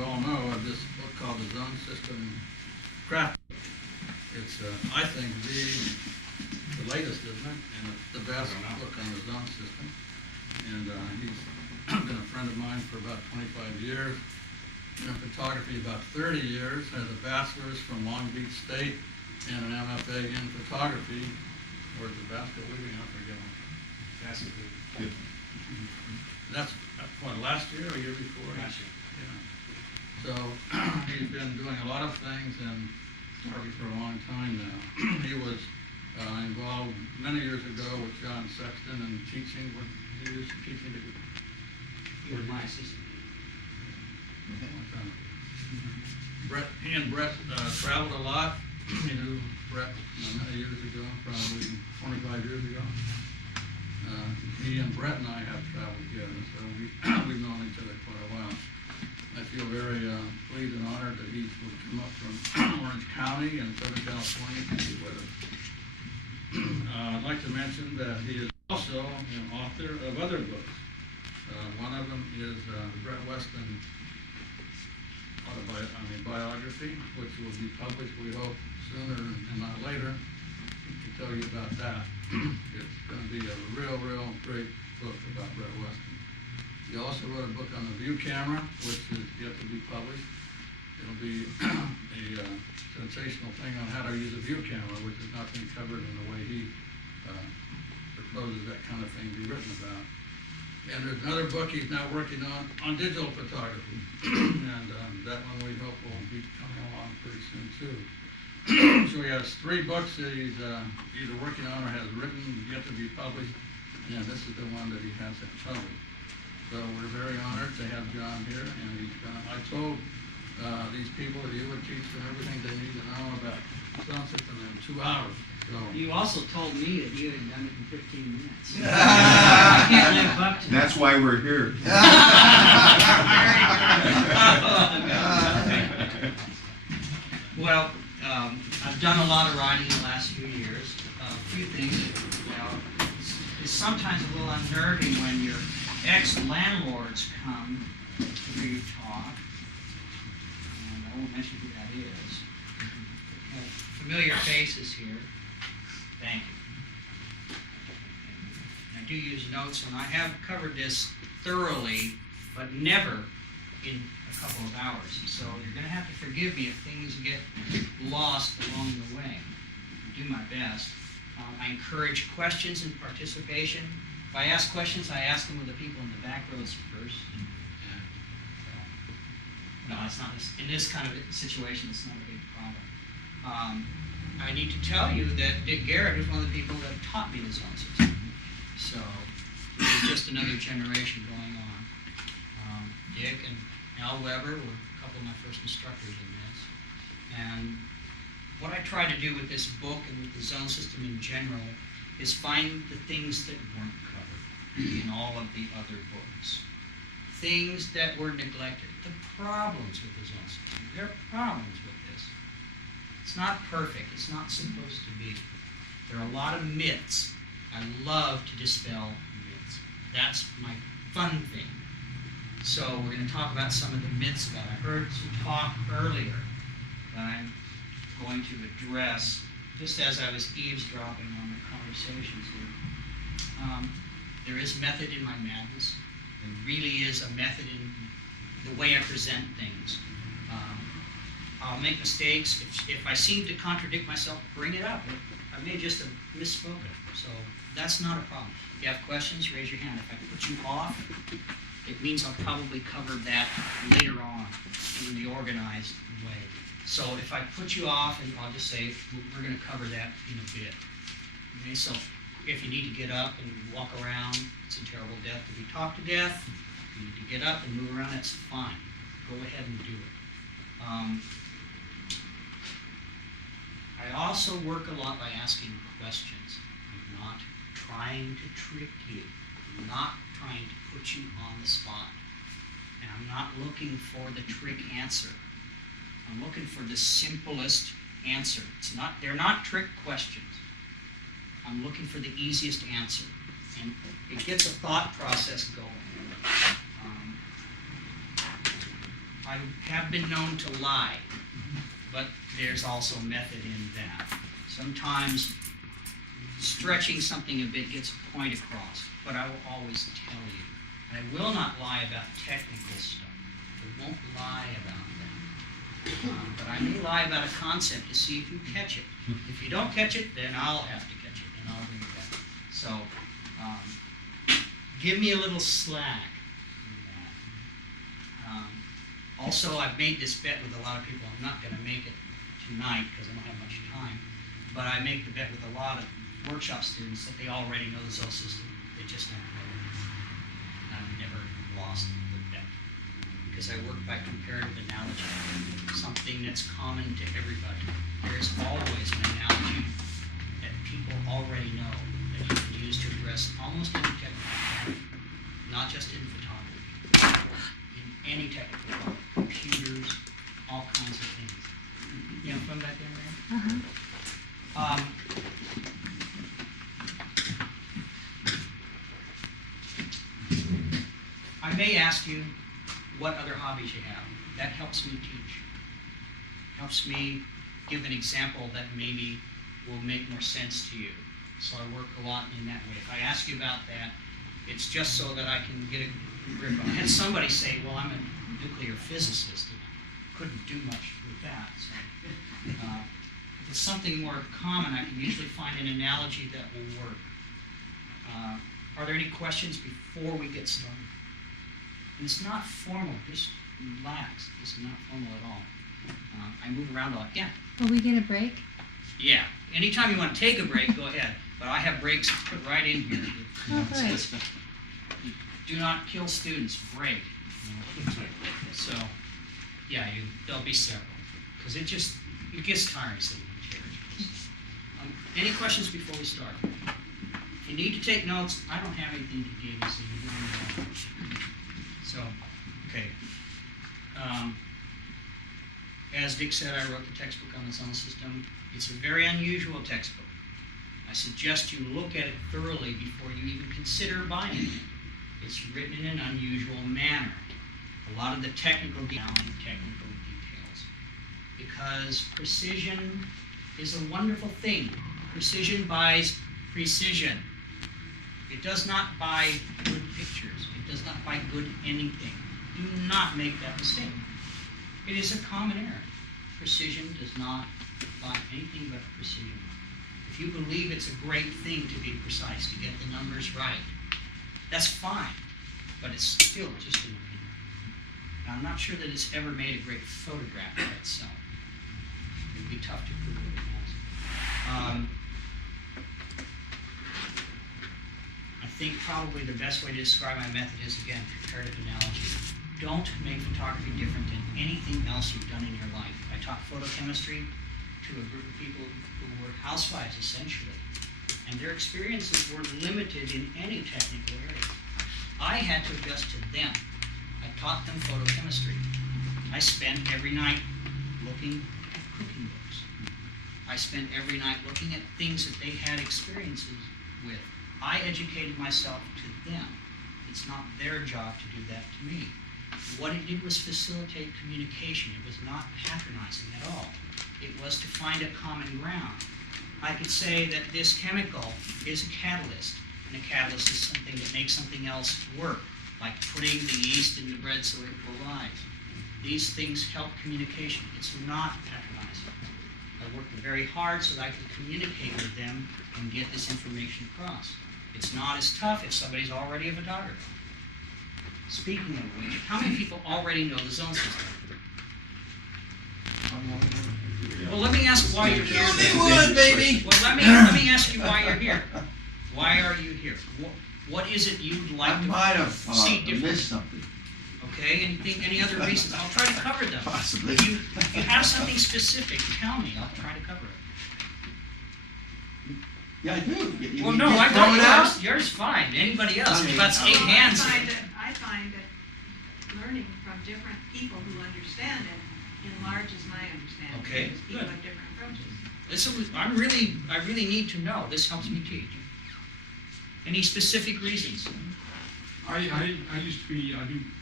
you all know, I have this book called The Zone System Craft. It's, I think, the latest, isn't it? And it's the best book on the zone system. And he's been a friend of mine for about 25 years. In photography, about 30 years. Has a bachelor's from Long Beach State and an MFA in photography. Where's the basket weaving? I forget. Basket weaving. That's what, last year or year before? Last year. Yeah. So he's been doing a lot of things in photography for a long time now. He was involved many years ago with John Sexton and teaching. What he used to teaching to He was my assistant. Brett, he and Brett traveled a lot. He knew Brett many years ago, probably 25 years ago. He and Brett and I have traveled together, so we've known each other quite a while. I feel very pleased and honored that he would come up from Orange County in Southern California to be with us. I'd like to mention that he is also an author of other books. One of them is Brett Weston biography, which will be published, we hope, sooner and not later. We can tell you about that. It's going to be a real great book about Brett Weston. He also wrote a book on the view camera, which is yet to be published. It'll be a sensational thing on how to use a view camera, which has not been covered in the way he proposes that kind of thing be written about. And there's another book he's now working on digital photography. And that one we hope will be coming along pretty soon too. So he has 3 books that he's either working on or has written, yet to be published. And this is the one that he hasn't published. So we're very honored to have John here. And he's I told these people that you would teach them everything they need to know about sound system in 2 hours. So, you also told me that you had done it in 15 minutes. I can't live up to that. That's why we're here. Well, I've done a lot of writing in the last few years. A few things that, it's sometimes a little unnerving when your ex-landlords come to hear you talk. And I won't mention who that is. We have familiar faces here. Thank you. I do use notes, and I have covered this thoroughly, but never in a couple of hours. So you're going to have to forgive me if things get lost along the way. I do my best. I encourage questions and participation. If I ask questions, I ask them with the people in the back rows first. No, it's not. In this kind of situation, it's not a big problem. I need to tell you that Dick Garrod is one of the people that taught me the zone system. So there's just another generation going on. Dick and Al Weber were a couple of my first instructors in this. And what I try to do with this book and with the zone system in general is find the things that weren't covered in all of the other books. Things that were neglected. The problems with the zone system. There are problems with this. It's not perfect. It's not supposed to be. There are a lot of myths. I love to dispel myths. That's my fun thing. So we're going to talk about some of the myths about it. I heard some talk earlier that I'm going to address just as I was eavesdropping on the conversations here. There is method in my madness. There really is a method in the way I present things. I'll make mistakes. If I seem to contradict myself, bring it up. I may just have misspoken. So that's not a problem. If you have questions, raise your hand. If I put you off, it means I'll probably cover that later on in the organized way. So if I put you off, and I'll just say, we're going to cover that in a bit. Okay, so if you need to get up and walk around, it's a terrible death to be talked to death. If you need to get up and move around, that's fine. Go ahead and do it. I also work a lot by asking questions. I'm not trying to trick you. I'm not trying to put you on the spot. And I'm not looking for the trick answer. I'm looking for the simplest answer. They're not trick questions. I'm looking for the easiest answer. And it gets a thought process going. I have been known to lie, but there's also method in that. Sometimes stretching something a bit gets a point across, but I will always tell you. I will not lie about technical stuff. I won't lie about that. But I may lie about a concept to see if you catch it. If you don't catch it, then I'll have to catch it, and I'll bring it back. So, give me a little slack in that. Also, I've made this bet with a lot of people. I'm not going to make it tonight because I don't have much time. But I make the bet with a lot of workshop students that they already know the zone system. They just don't know it. I've never lost the bet because I work by comparative analogy, something that's common to everybody. There is always an analogy that people already know that you can use to address almost any technical problem, not just in photography, in any technical problem, computers, all kinds of things. You know, from back there, man? I may ask you what other hobbies you have. That helps me teach. Helps me give an example that maybe will make more sense to you. So I work a lot in that way. If I ask you about that, it's just so that I can get a grip on it. I had somebody say, well, I'm a nuclear physicist, and I couldn't do much with that. So, if it's something more common, I can usually find an analogy that will work. Are there any questions before we get started? And it's not formal, just relax. It's not formal at all. I move around a lot. Yeah? Will we get a break? Yeah. Anytime you want to take a break, go ahead. But I have breaks put right in here. Oh, great. Do not kill students. Break. So, yeah, there'll be several. Because it gets tiring sitting in chairs. Any questions before we start? If you need to take notes, I don't have anything to give you, so you don't know. So, okay. As Dick said, I wrote the textbook on the zone system. It's a very unusual textbook. I suggest you look at it thoroughly before you even consider buying it. It's written in an unusual manner. A lot of the technical details. Because precision is a wonderful thing. Precision buys precision. It does not buy good pictures. It does not buy good anything. Do not make that mistake. It is a common error. Precision does not buy anything but precision. If you believe it's a great thing to be precise, to get the numbers right, that's fine, but it's still just an opinion. Now, I'm not sure that it's ever made a great photograph by itself. It would be tough to prove what it has. I think probably the best way to describe my method is, again, comparative analogy. Don't make photography different than anything else you've done in your life. I taught photochemistry to a group of people who were housewives, essentially. And their experiences were limited in any technical area. I had to adjust to them. I taught them photochemistry. I spent every night looking at cooking books. I spent every night looking at things that they had experiences with. I educated myself to them. It's not their job to do that to me. What it did was facilitate communication. It was not patronizing at all. It was to find a common ground. I could say that this chemical is a catalyst, and a catalyst is something that makes something else work, like putting the yeast in the bread so it will rise. These things help communication. It's not patronizing. I worked very hard so that I could communicate with them and get this information across. It's not as tough if somebody's already a photographer. Speaking of which, how many people already know the zone system? Well, let me ask why you're here. baby. Well, let me ask you why you're here. Why are you here? What is it you'd like I to might have see different? missed something. Okay, any other reasons? I'll try to cover them. Possibly. If you have something specific, tell me. I'll try to cover it. Yeah, I do. Well, no, I got yours. Yours fine. Anybody else? I mean, That's 8 hands. I find that learning from different people who understand it enlarges my understanding. Okay, Because people good. have different approaches. I really need to know. This helps me teach. Any specific reasons? I used to be, I do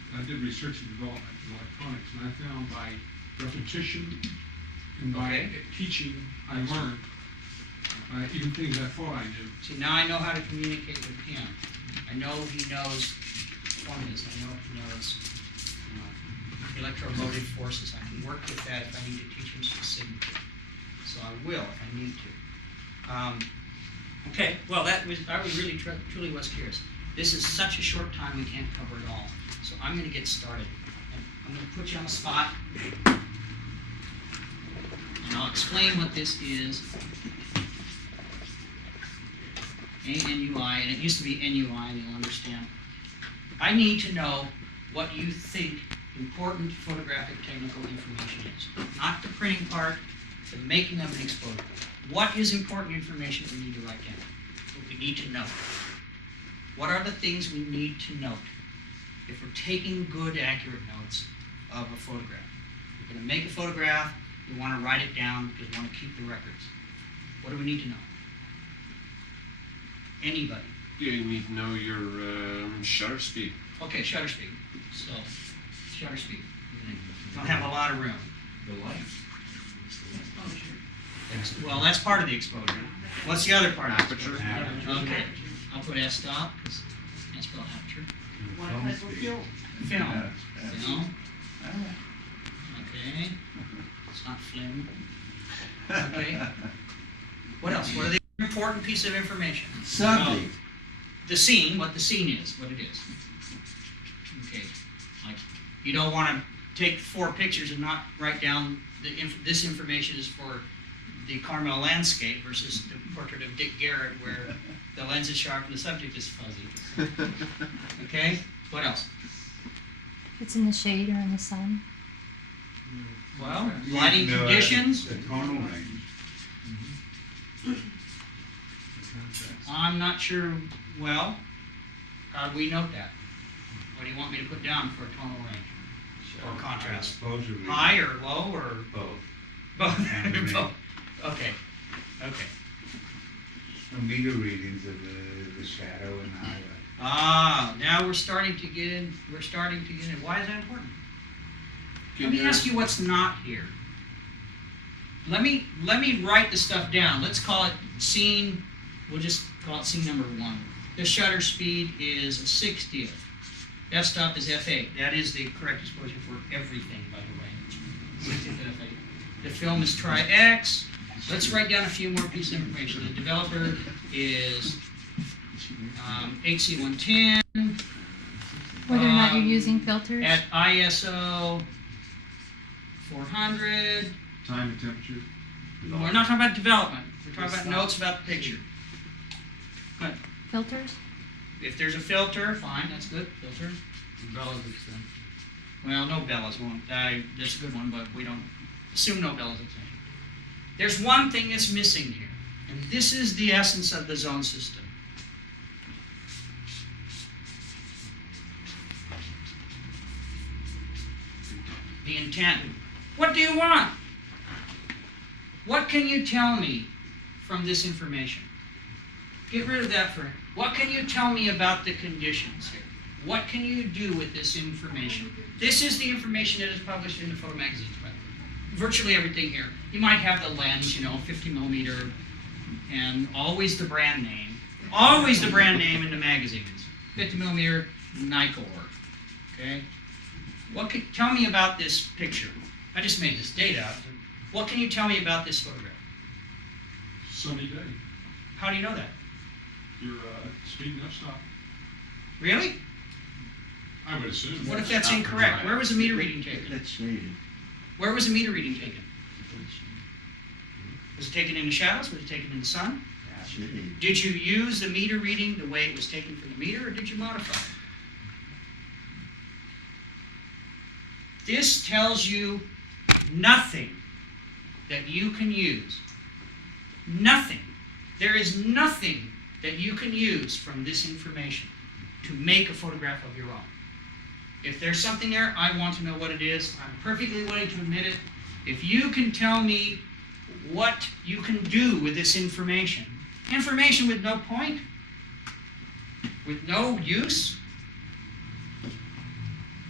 I did research and development in electronics, and I found by repetition and by Okay. teaching, I learned. Even things I thought I knew. See, now I know how to communicate with him. I know he knows formulas, I know he knows, electromotive forces. I can work with that if I need to teach him specifically. So I will if I need to. Okay, well, I was really truly was curious. This is such a short time, we can't cover it all. So I'm gonna get started. And I'm gonna put you on the spot. And I'll explain what this is. ANUI, and it used to be NUI, and you'll understand. I need to know what you think important photographic technical information is. Not the printing part, the making of an exposure. What is important information we need to write down? What we need to know. What are the things we need to note if we're taking good, accurate notes of a photograph? We're going to make a photograph, we want to write it down because we want to keep the records. What do we need to know? Anybody? Yeah, you need to know your shutter speed. Okay, shutter speed. So, shutter speed. Don't have a lot of room. The light. Well, that's part of the exposure. What's the other part? Aperture. Okay, I'll put f-stop, because that's spelled aperture. What type of film? Film. Film. Okay. It's not film. Okay. What else? What are the important piece of information? Subject. The scene, what the scene is, what it is. Okay. Like, you don't want to take 4 pictures and not write down this information is for the Carmel landscape versus the portrait of Dick Garrod where the lens is sharp and the subject is fuzzy. Okay? What else? It's in the shade or in the sun. Well, lighting conditions. The tonal range. I'm not sure, well, how do we note that? What do you want me to put down for a tonal range? Or contrast? Exposure reading. High or low or Both. both? And the Both. Okay, okay. No meter readings of the shadow and highlight. Ah, now we're starting to get in, why is that important? Let me ask you what's not here. Let me write the stuff down. Let's call it scene, we'll just call it scene number 1. The shutter speed is a 60th. F-stop is f8. That is the correct exposure for everything, by the way. 60th f8. The film is tri-X. Let's write down a few more pieces of information. The developer is HC110. Whether or not you're using filters. At ISO 400. Time and temperature. We're not talking about development. We're talking about notes about the picture. Good. Filters? If there's a filter, fine, that's good. Filter. Bella's extension. Well, no bellows won't. That's a good one, but we don't assume no bellows extension. There's one thing that's missing here, and this is the essence of the zone system. The intent. What do you want? What can you tell me from this information? Get rid of that for it. What can you tell me about the conditions here? What can you do with this information? This is the information that is published in the photo magazines, by the way. Virtually everything here. You might have the lens, 50 millimeter, and always the brand name. Always the brand name in the magazines. 50 millimeter Nikkor. Okay? Tell me about this picture. I just made this data up. What can you tell me about this photograph? Sunny day. How do you know that? Your speed and f-stop. Really? I would assume. What if that's incorrect? Where was the meter reading taken? That's shaded. Where was the meter reading taken? Was it taken in the shadows? Was it taken in the sun? Shaded. Did you use the meter reading the way it was taken for the meter, or did you modify it? This tells you nothing that you can use. Nothing. There is nothing that you can use from this information to make a photograph of your own. If there's something there, I want to know what it is. I'm perfectly willing to admit it. If you can tell me what you can do with this information with no point, with no use,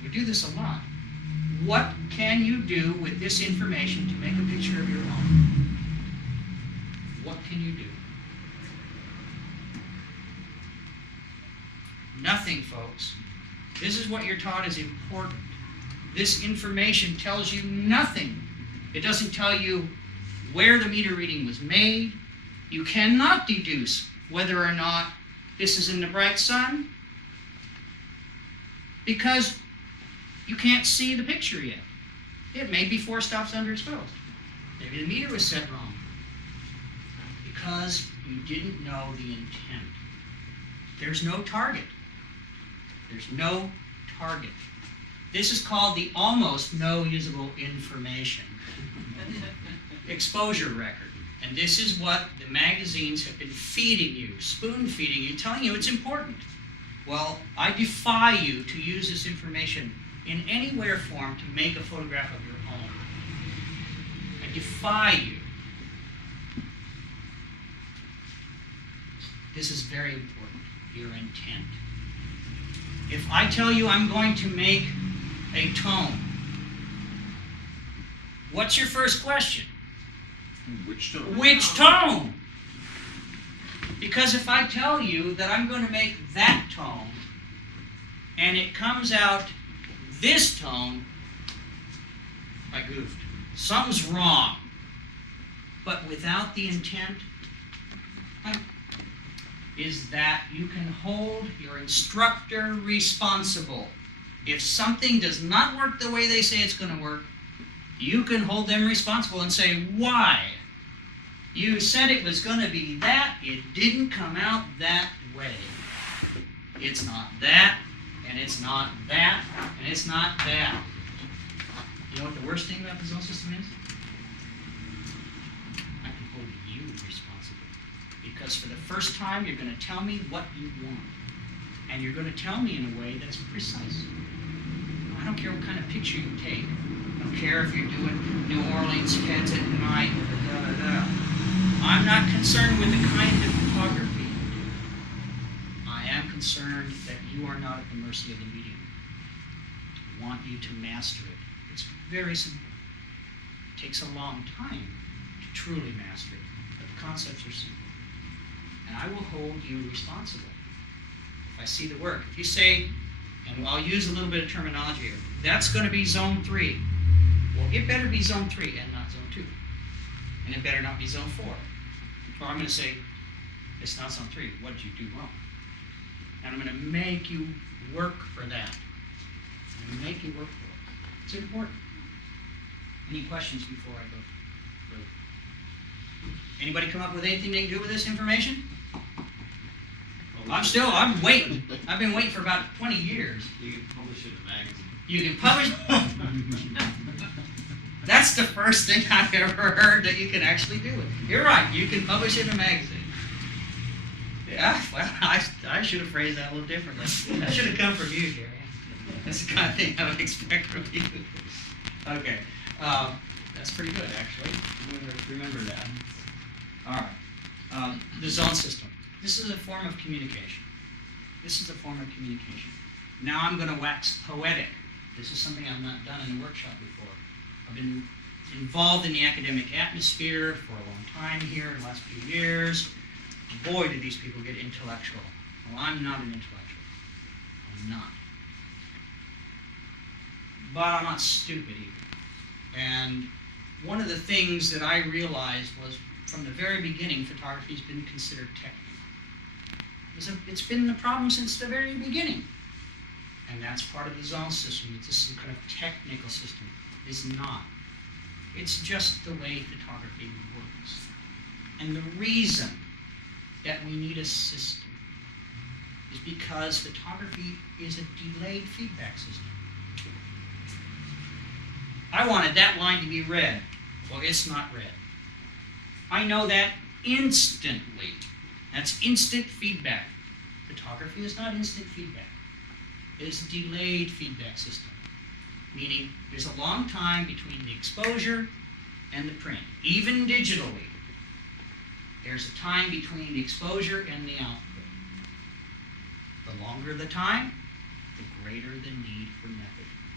We do this a lot. What can you do with this information to make a picture of your home? What can you do? Nothing, folks. This is what you're taught is important. This information tells you nothing. It doesn't tell you where the meter reading was made. You cannot deduce whether or not this is in the bright sun because you can't see the picture yet. It may be 4 stops underexposed. Maybe the meter was set wrong because you didn't know the intent. There's no target. There's no target. This is called the almost no usable information. Exposure record. And this is what the magazines have been feeding you, spoon-feeding you, telling you it's important. Well, I defy you to use this information in any way or form to make a photograph of your home. I defy you. This is very important, your intent. If I tell you I'm going to make a tone, what's your first question? Which tone? Which tone? Because if I tell you that I'm going to make that tone, and it comes out this tone, I goofed. Something's wrong. But without the intent, is that you can hold your instructor responsible. If something does not work the way they say it's going to work, you can hold them responsible and say, why? You said it was going to be that, it didn't come out that way. It's not that, and it's not that, and it's not that. You know what the worst thing about the zone system is? I can hold you responsible. Because for the first time, you're going to tell me what you want. And you're going to tell me in a way that's precise. I don't care what kind of picture you take. I don't care if you're doing New Orleans heads at night or da-da-da. I'm not concerned with the kind of photography you do. I am concerned that you are not at the mercy of the medium. I want you to master it. It's very simple. It takes a long time to truly master it, but the concepts are simple. And I will hold you responsible. If I see the work, if you say, and I'll use a little bit of terminology here, that's going to be zone 3. Well, it better be zone 3 and not zone 2. And it better not be zone 4. Or I'm going to say, it's not zone 3. What did you do wrong? And I'm going to make you work for that. I'm going to make you work for it. It's important. Any questions before I go further? Anybody come up with anything they can do with this information? I'm waiting. I've been waiting for about 20 years. You can publish it in a magazine. You can publish. That's the first thing I've ever heard that you can actually do it. You're right. You can publish it in a magazine. Yeah, well, I should have phrased that a little differently. That should have come from you, Gary. That's the kind of thing I would expect from you. Okay. That's pretty good, actually. I'm going to remember that. All right. The zone system. This is a form of communication. This is a form of communication. Now I'm going to wax poetic. This is something I've not done in a workshop before. I've been involved in the academic atmosphere for a long time here in the last few years. Boy, do these people get intellectual. Well, I'm not an intellectual. I'm not. But I'm not stupid either. And one of the things that I realized was from the very beginning, photography has been considered technical. It's been the problem since the very beginning. And that's part of the zone system. It's some kind of technical system. It's not. It's just the way photography works. And the reason that we need a system is because photography is a delayed feedback system. I wanted that line to be red. Well, it's not red. I know that instantly. That's instant feedback. Photography is not instant feedback. It is a delayed feedback system, meaning there's a long time between the exposure and the print. Even digitally, there's a time between the exposure and the output. The longer the time, the greater the need for method.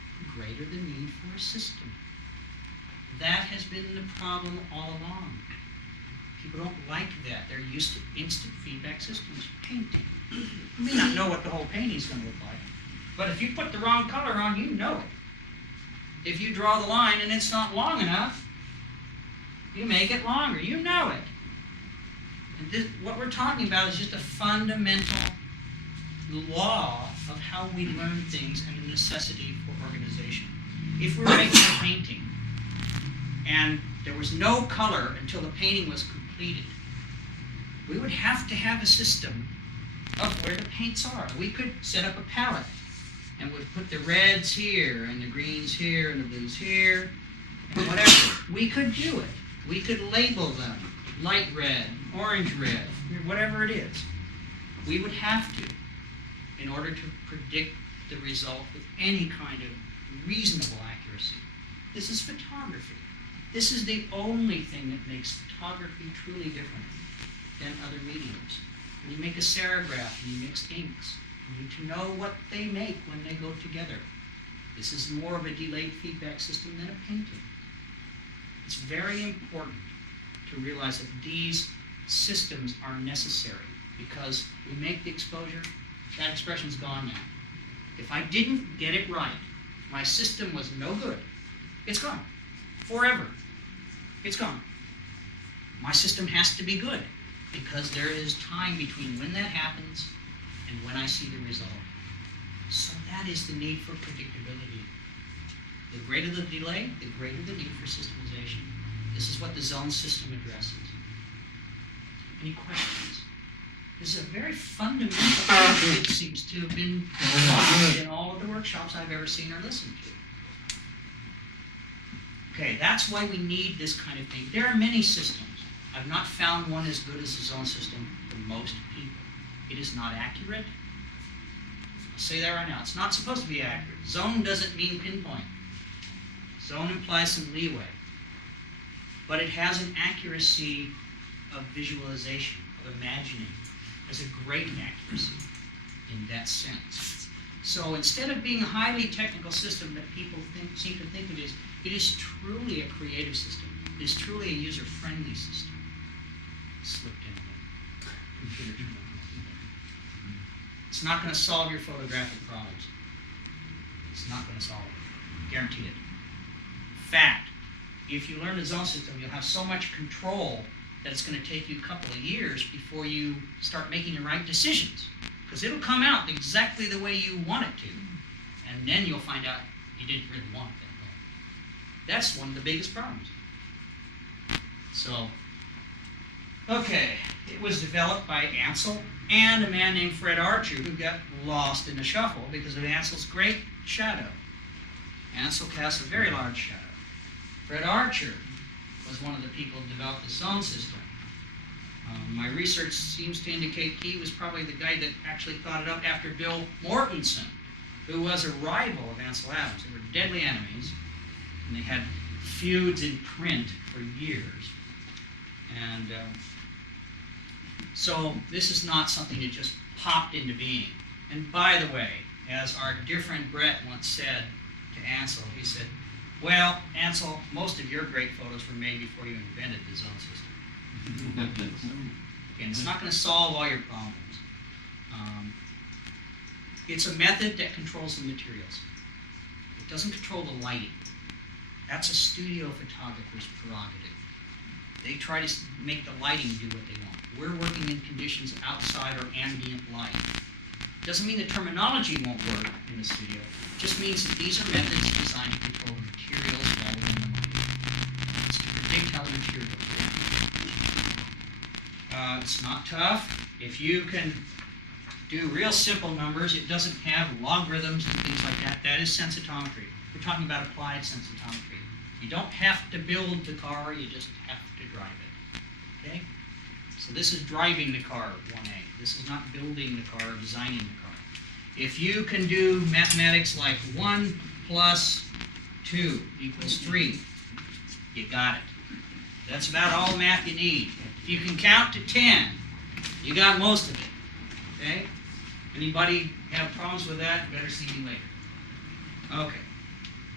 greater the need for a system. That has been the problem all along. People don't like that. They're used to instant feedback systems. Painting. You may not know what the whole painting's going to look like, but if you put the wrong color on, you know it. If you draw the line and it's not long enough, you make it longer. You know it. And this, what we're talking about is just a fundamental law of how we learn things and a necessity for organization. If we were making a painting and there was no color until the painting was completed, we would have to have a system of where the paints are. We could set up a palette and would put the reds here and the greens here and the blues here and whatever. We could do it. We could label them light red, orange red, whatever it is. We would have to in order to predict the result with any kind of reasonable accuracy. This is photography. This is the only thing that makes photography truly different than other mediums. When you make a serigraph and you mix inks, you need to know what they make when they go together. This is more of a delayed feedback system than a painting. It's very important to realize that these systems are necessary because we make the exposure, that expression's gone now. If I didn't get it right, my system was no good, it's gone. Forever. It's gone. My system has to be good because there is time between when that happens and when I see the result. So that is the need for predictability. The greater the delay, the greater the need for systemization. This is what the zone system addresses. Any questions? This is a very fundamental thing that seems to have been lost in all of the workshops I've ever seen or listened to. Okay, that's why we need this kind of thing. There are many systems. I've not found one as good as the zone system for most people. It is not accurate. I'll say that right now. It's not supposed to be accurate. Zone doesn't mean pinpoint. Zone implies some leeway. But it has an accuracy of visualization, of imagining. It has a great accuracy in that sense. So instead of being a highly technical system that people seem to think it is truly a creative system. It is truly a user-friendly system. Slipped in the computer term. It's not going to solve your photographic problems. It's not going to solve it. Guarantee it. In fact, if you learn the zone system, you'll have so much control that it's going to take you a couple of years before you start making the right decisions. Because it'll come out exactly the way you want it to. And then you'll find out you didn't really want it that way. That's one of the biggest problems. So, okay, it was developed by Ansel and a man named Fred Archer who got lost in the shuffle because of Ansel's great shadow. Ansel casts a very large shadow. Fred Archer was one of the people who developed the zone system. My research seems to indicate he was probably the guy that actually thought it up after Bill Mortensen, who was a rival of Ansel Adams. They were deadly enemies, and they had feuds in print for years. And so this is not something that just popped into being. And by the way, as our dear friend Brett once said to Ansel, he said, well, Ansel, most of your great photos were made before you invented the zone system. Again, it's not going to solve all your problems. It's a method that controls the materials. It doesn't control the lighting. That's a studio photographer's prerogative. They try to make the lighting do what they want. We're working in conditions outside or ambient light. Doesn't mean the terminology won't work in the studio. It just means that these are methods designed to control the materials rather than the lighting. It's to predict how the material will react. It's not tough. If you can do real simple numbers, it doesn't have logarithms and things like that. That is sensitometry. We're talking about applied sensitometry. You don't have to build the car, you just have to drive it. Okay? So this is driving the car, 1A. This is not building the car or designing the car. If you can do mathematics like 1 plus 2 equals 3, you got it. That's about all the math you need. If you can count to 10, you got most of it. Okay? Anybody have problems with that? Better see me later. Okay.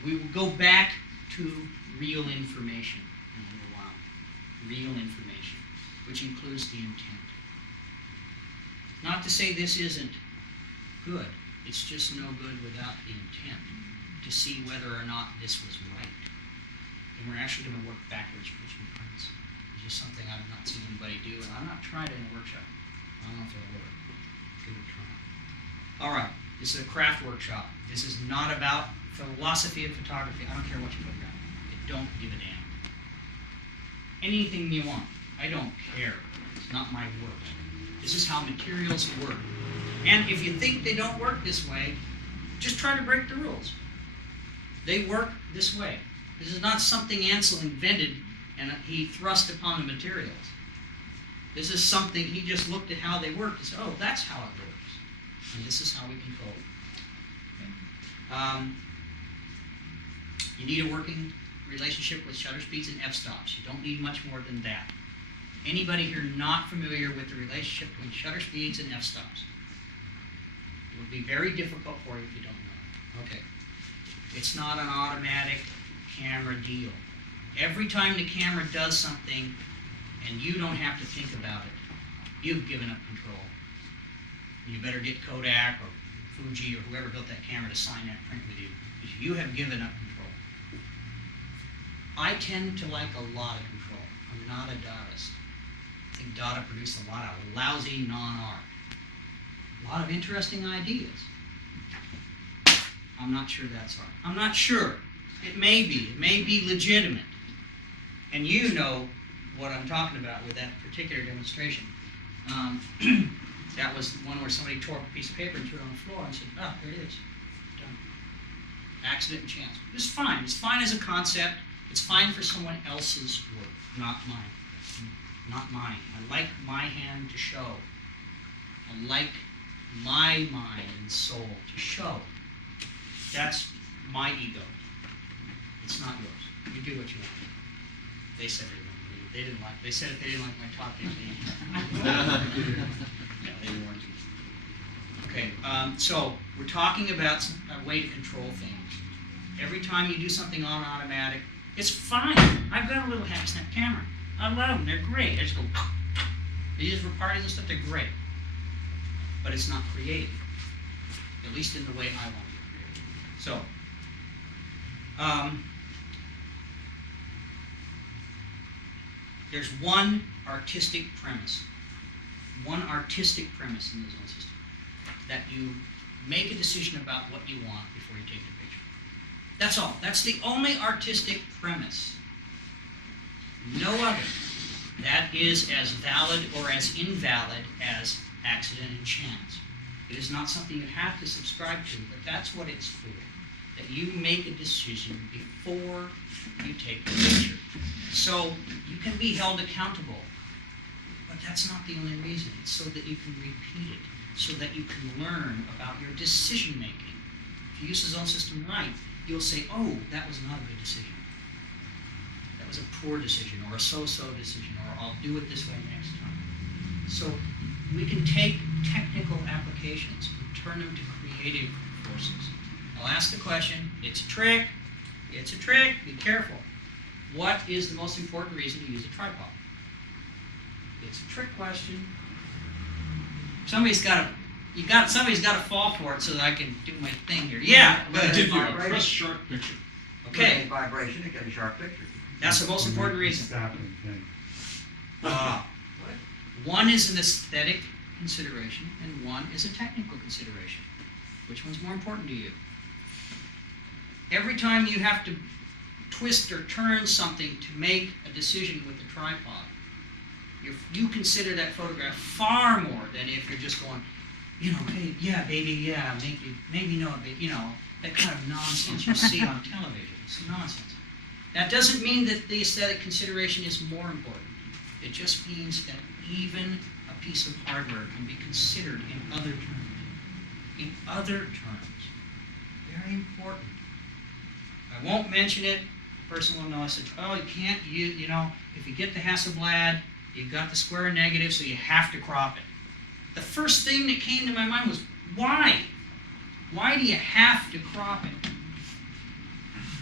We will go back to real information in a little while. Real information, which includes the intent. Not to say this isn't good. It's just no good without the intent to see whether or not this was right. And we're actually going to work backwards from premise. It's just something I've not seen anybody do, and I'm not trying it in a workshop. I don't know if it'll work. Give it a try. All right, this is a craft workshop. This is not about philosophy of photography. I don't care what you photograph. I don't give a damn. Anything you want. I don't care. It's not my work. This is how materials work. And if you think they don't work this way, just try to break the rules. They work this way. This is not something Ansel invented and he thrust upon the materials. This is something he just looked at how they worked and said, oh, that's how it works. And this is how we control it. Okay. You need a working relationship with shutter speeds and f-stops. You don't need much more than that. Anybody here not familiar with the relationship between shutter speeds and f-stops? It would be very difficult for you if you don't know it. Okay. It's not an automatic camera deal. Every time the camera does something and you don't have to think about it, you've given up control. You better get Kodak or Fuji or whoever built that camera to sign that print with you, because you have given up control. I tend to like a lot of control. I'm not a Dadaist. I think Dada produced a lot of lousy non-art. A lot of interesting ideas. I'm not sure that's art. I'm not sure. It may be. It may be legitimate. And you know what I'm talking about with that particular demonstration. That was one where somebody tore up a piece of paper and threw it on the floor and said, oh, there it is. Done. Accident and chance. It's fine. It's fine as a concept. It's fine for someone else's work, not mine. Not mine. I like my hand to show. I like my mind and soul to show. That's my ego. It's not yours. You do what you want. They said they didn't like. They said if they didn't like my talk, they no, they warned you. Okay, so we're talking about a way to control things. Every time you do something on automatic, it's fine. I've got a little half snap camera. I love them. They're great. I just go. They use for parties and stuff. They're great, but it's not creative. At least in the way I want to be creative. So. There's one artistic premise in the zone system, that you make a decision about what you want before you take the picture. That's all. That's the only artistic premise. No other. That is as valid or as invalid as accident and chance. It is not something you have to subscribe to, but that's what it's for. That you make a decision before you take the picture. So you can be held accountable, but that's not the only reason. It's so that you can repeat it, so that you can learn about your decision making. If you use the zone system right, you'll say, oh, that was not a good decision. That was a poor decision, or a so-so decision, or I'll do it this way next time. So we can take technical applications and turn them to creative forces. I'll ask the question, it's a trick, be careful. What is the most important reason to use a tripod? It's a trick question. Somebody's got to fall for it so that I can do my thing here. Yeah, go I ahead. did you a press sharp picture. Okay, Vibration to get a sharp picture. that's the most important reason. Stop and think. One is an aesthetic consideration, and one is a technical consideration. Which one's more important to you? Every time you have to twist or turn something to make a decision with the tripod, you consider that photograph far more than if you're just going, hey, yeah, baby, yeah, maybe no, that kind of nonsense you see on television. It's nonsense. That doesn't mean that the aesthetic consideration is more important. It just means that even a piece of hardware can be considered in other terms. In other terms. Very important. I won't mention it. The person will know. I said, oh, you can't use, if you get the Hasselblad, you've got the square negative, so you have to crop it. The first thing that came to my mind was, why? Why do you have to crop it?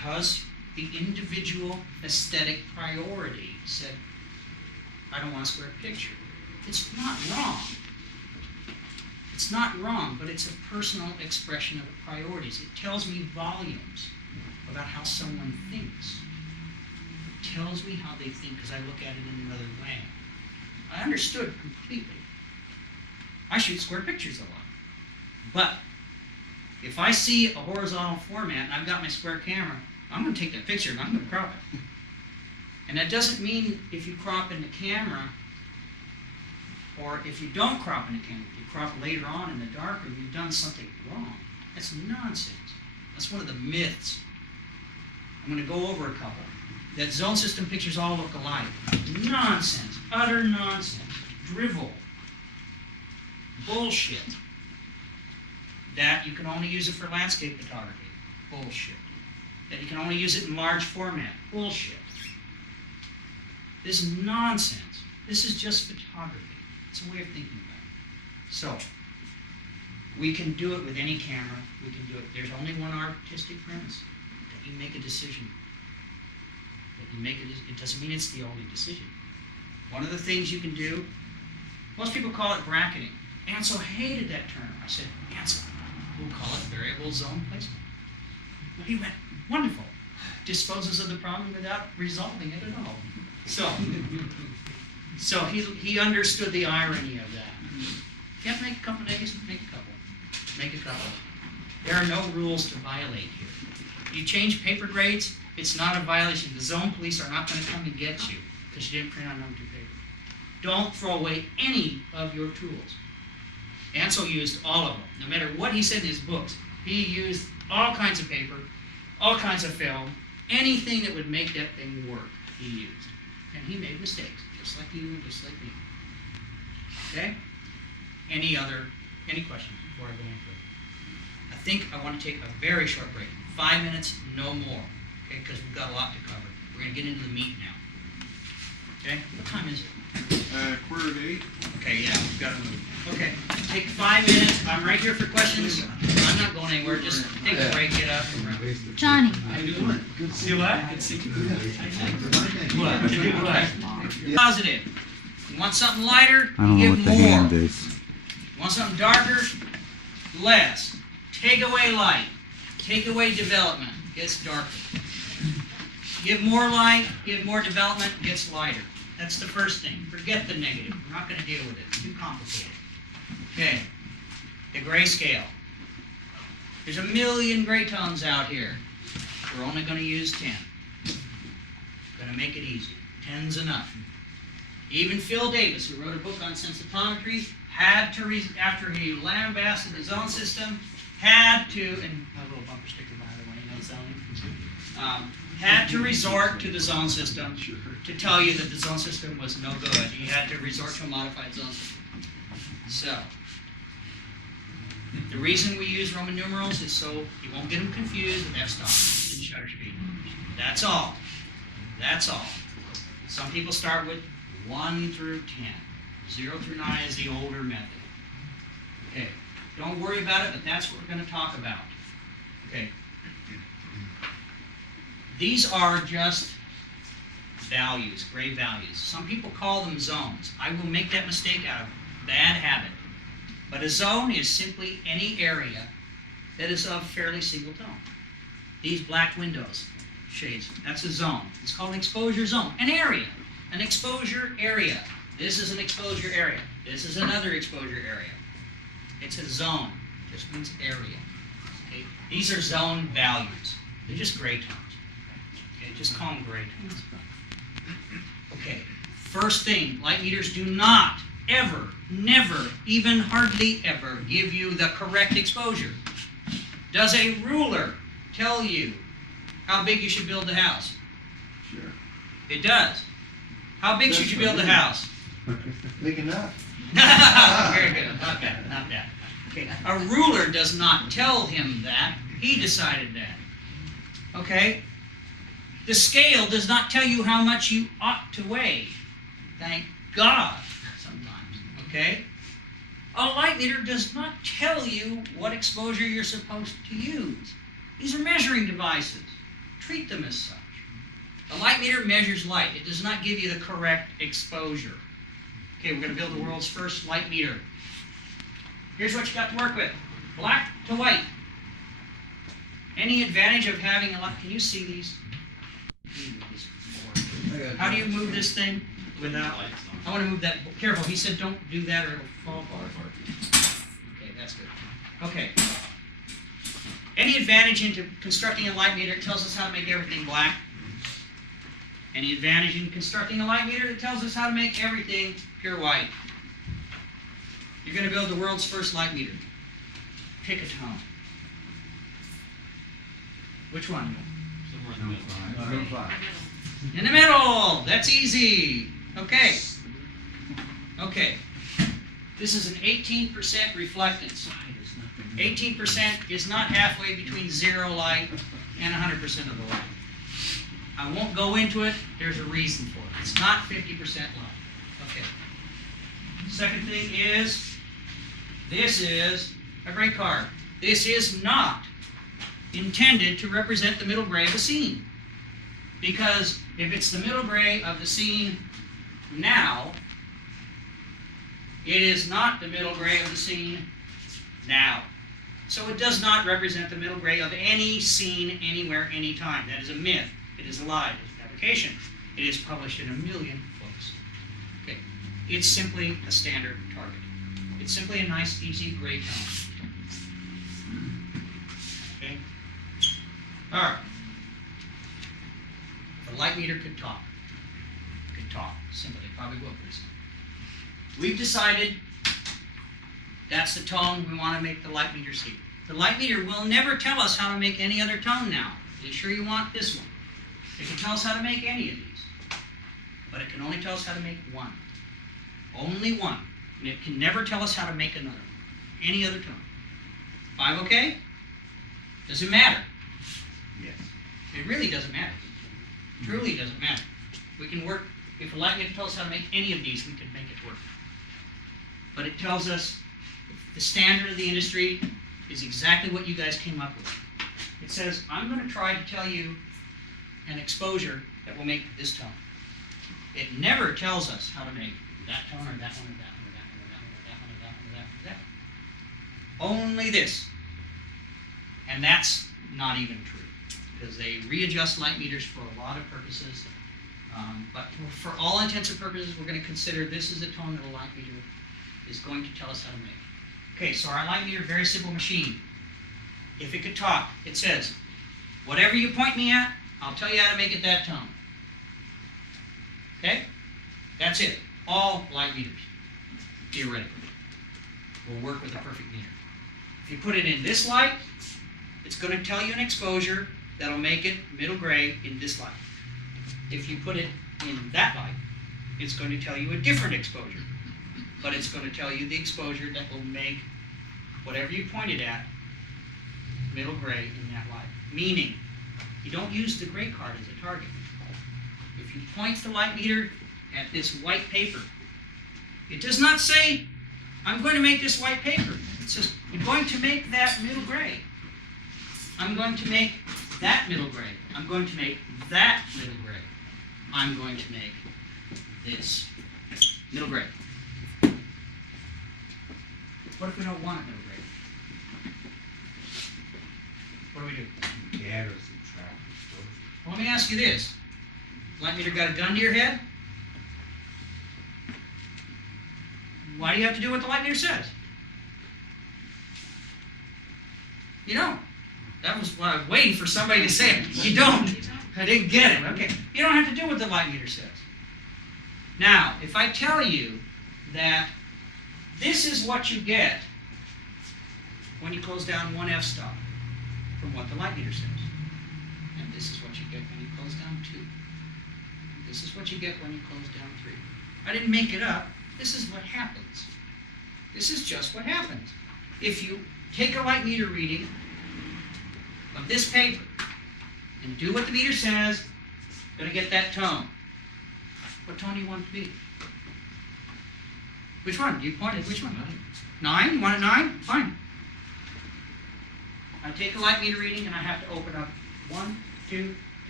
because the individual aesthetic priority said, I don't want a square picture. It's not wrong. It's not wrong, but it's a personal expression of the priorities. It tells me volumes about how someone thinks. It tells me how they think because I look at it in another way. I understood completely. I shoot square pictures a lot. But if I see a horizontal format and I've got my square camera, I'm going to take that picture and I'm going to crop it. And that doesn't mean if you crop in the camera, or if you don't crop in the camera, if you crop later on in the darkroom, you've done something wrong. That's nonsense. That's one of the myths. I'm going to go over a couple. That zone system pictures all look alike. Nonsense. Utter nonsense. Drivel. Bullshit. That you can only use it for landscape photography. Bullshit. That you can only use it in large format. Bullshit. This is nonsense. This is just photography. It's a way of thinking about it. So, we can do it with any camera. We can do it. There's only one artistic premise. That you make a decision. That you make it doesn't mean it's the only decision. One of the things you can do, most people call it bracketing. Ansel hated that term. I said, Ansel, we'll call it variable zone placement. He went, wonderful. Disposes of the problem without resolving it at all. So he understood the irony of that. If you have to make a couple days, make a couple. Make a couple. There are no rules to violate here. You change paper grades, it's not a violation. The zone police are not going to come and get you because you didn't print on number 2 paper. Don't throw away any of your tools. Ansel used all of them. No matter what he said in his books, he used all kinds of paper, all kinds of film, anything that would make that thing work, he used. And he made mistakes, just like you and just like me. Okay? Any questions before I go any further? I think I want to take a very short break. 5 minutes, no more. Okay, because we've got a lot to cover. We're going to get into the meat now. Okay? What time is it? 8:15. Okay, yeah, we've got to move. Okay, take 5 minutes. I'm right here for questions. I'm not going anywhere. Just take a break, get up, and run. Johnny, See what? What? Positive. You want something lighter? I don't know Give what the more. hand is. You want something darker? Less. Take away light. Take away development. Gets darker. Give more light, give more development, gets lighter. That's the first thing. Forget the negative. We're not going to deal with it. It's too complicated. Okay. The grayscale. There's a million gray tones out here. We're only going to use 10. Going to make it easy. 10's enough. Even Phil Davis, who wrote a book on sensitometry, had to, after he lambasted the zone system, had to, and a little bumper sticker by the way, no zoning, had to resort to the zone system to tell you that the zone system was no good. He had to resort to a modified zone system. So, the reason we use Roman numerals is so you won't get them confused with f-stop and shutter speed. That's all. That's all. Some people start with 1 through 10. 0 through 9 is the older method. Okay. Don't worry about it, but that's what we're going to talk about. Okay. These are just values, gray values. Some people call them zones. I will make that mistake out of bad habit. But a zone is simply any area that is of fairly single tone. These black windows, shades, that's a zone. It's called an exposure zone. An area. An exposure area. This is an exposure area. This is another exposure area. It's a zone. It just means area. Okay? These are zone values. They're just gray tones. Okay, just call them gray tones. Okay, first thing, light meters do not ever, never, even hardly ever give you the correct exposure. Does a ruler tell you how big you should build the house? Sure. It does. How big should you build the house? Big enough. Very good. Not bad. Not bad. Okay. A ruler does not tell him that. He decided that. Okay. The scale does not tell you how much you ought to weigh. Thank God. Sometimes. Okay. A light meter does not tell you what exposure you're supposed to use. These are measuring devices. treat them as such. A light meter measures light. It does not give you the correct exposure. Okay, we're going to build the world's first light meter. Here's what you got to work with. Black to white. Any advantage of having a light? Can you see these? How do you move this thing without? I want to move that. Careful, he said don't do that or it'll fall apart. Okay, that's good. Okay. Any advantage into constructing a light meter? It tells us how to make everything black. Any advantage in constructing a light meter? It tells us how to make everything pure white. You're going to build the world's first light meter. Pick a tone. Which one? Number 5. In the middle. That's easy. Okay. Okay. This is an 18% reflectance. 18% is not halfway between zero light and 100% of the light. I won't go into it. There's a reason for it. It's not 50% light. Okay. Second thing is, this is a gray card. This is not intended to represent the middle gray of the scene. Because if it's the middle gray of the scene now, it is not the middle gray of the scene now. So it does not represent the middle gray of any scene, anywhere, anytime. That is a myth. It is a lie. It is a fabrication. It is published in 1 million books. Okay. It's simply a standard target. It's simply a nice, easy gray tone. Okay? All right. The light meter could talk. Could talk. Simply, it probably will pretty soon. We've decided that's the tone we want to make the light meter see. The light meter will never tell us how to make any other tone now. Are you sure you want this one? It can tell us how to make any of these. But it can only tell us how to make one. Only one. And it can never tell us how to make another. Any other tone. 5 okay? Does it matter? Yes. It really doesn't matter. Truly doesn't matter. We can work, if a light meter tells us how to make any of these, we can make it work. But it tells us the standard of the industry is exactly what you guys came up with. It says, I'm going to try to tell you an exposure that will make this tone. It never tells us how to make that tone or that one or that one or that one or that one or that one or that one or that one or that one. Only this. And that's not even true. Because they readjust light meters for a lot of purposes. But for all intents and purposes, we're going to consider this as a tone that a light meter is going to tell us how to make. Okay, so our light meter, very simple machine. If it could talk, it says, whatever you point me at, I'll tell you how to make it that tone. Okay? That's it. All light meters, theoretically, will work with a perfect meter. If you put it in this light, it's going to tell you an exposure that'll make it middle gray in this light. If you put it in that light, it's going to tell you a different exposure. But it's going to tell you the exposure that will make whatever you pointed at middle gray in that light. Meaning, you don't use the gray card as a target. If you point the light meter at this white paper, it does not say, I'm going to make this white paper. It says, I'm going to make that middle gray. I'm going to make that middle gray. I'm going to make that middle gray. I'm going to make this middle gray. What if we don't want it middle gray? What do we do? Add or subtract exposure. Well, let me ask you this. Light meter got a gun to your head? Why do you have to do what the light meter says? You don't. That was what I was waiting for somebody to say. You don't. I didn't get it. Okay. You don't have to do what the light meter says. Now, if I tell you that this is what you get when you close down one f-stop from what the light meter says. And this is what you get when you close down 2. This is what you get when you close down 3. I didn't make it up. This is what happens. This is just what happens. If you take a light meter reading of this paper and do what the meter says, you're going to get that tone. What tone do you want it to be? Which one? You pointed which one? 9? You want it 9? Fine. I take a light meter reading and I have to open up 1, 2,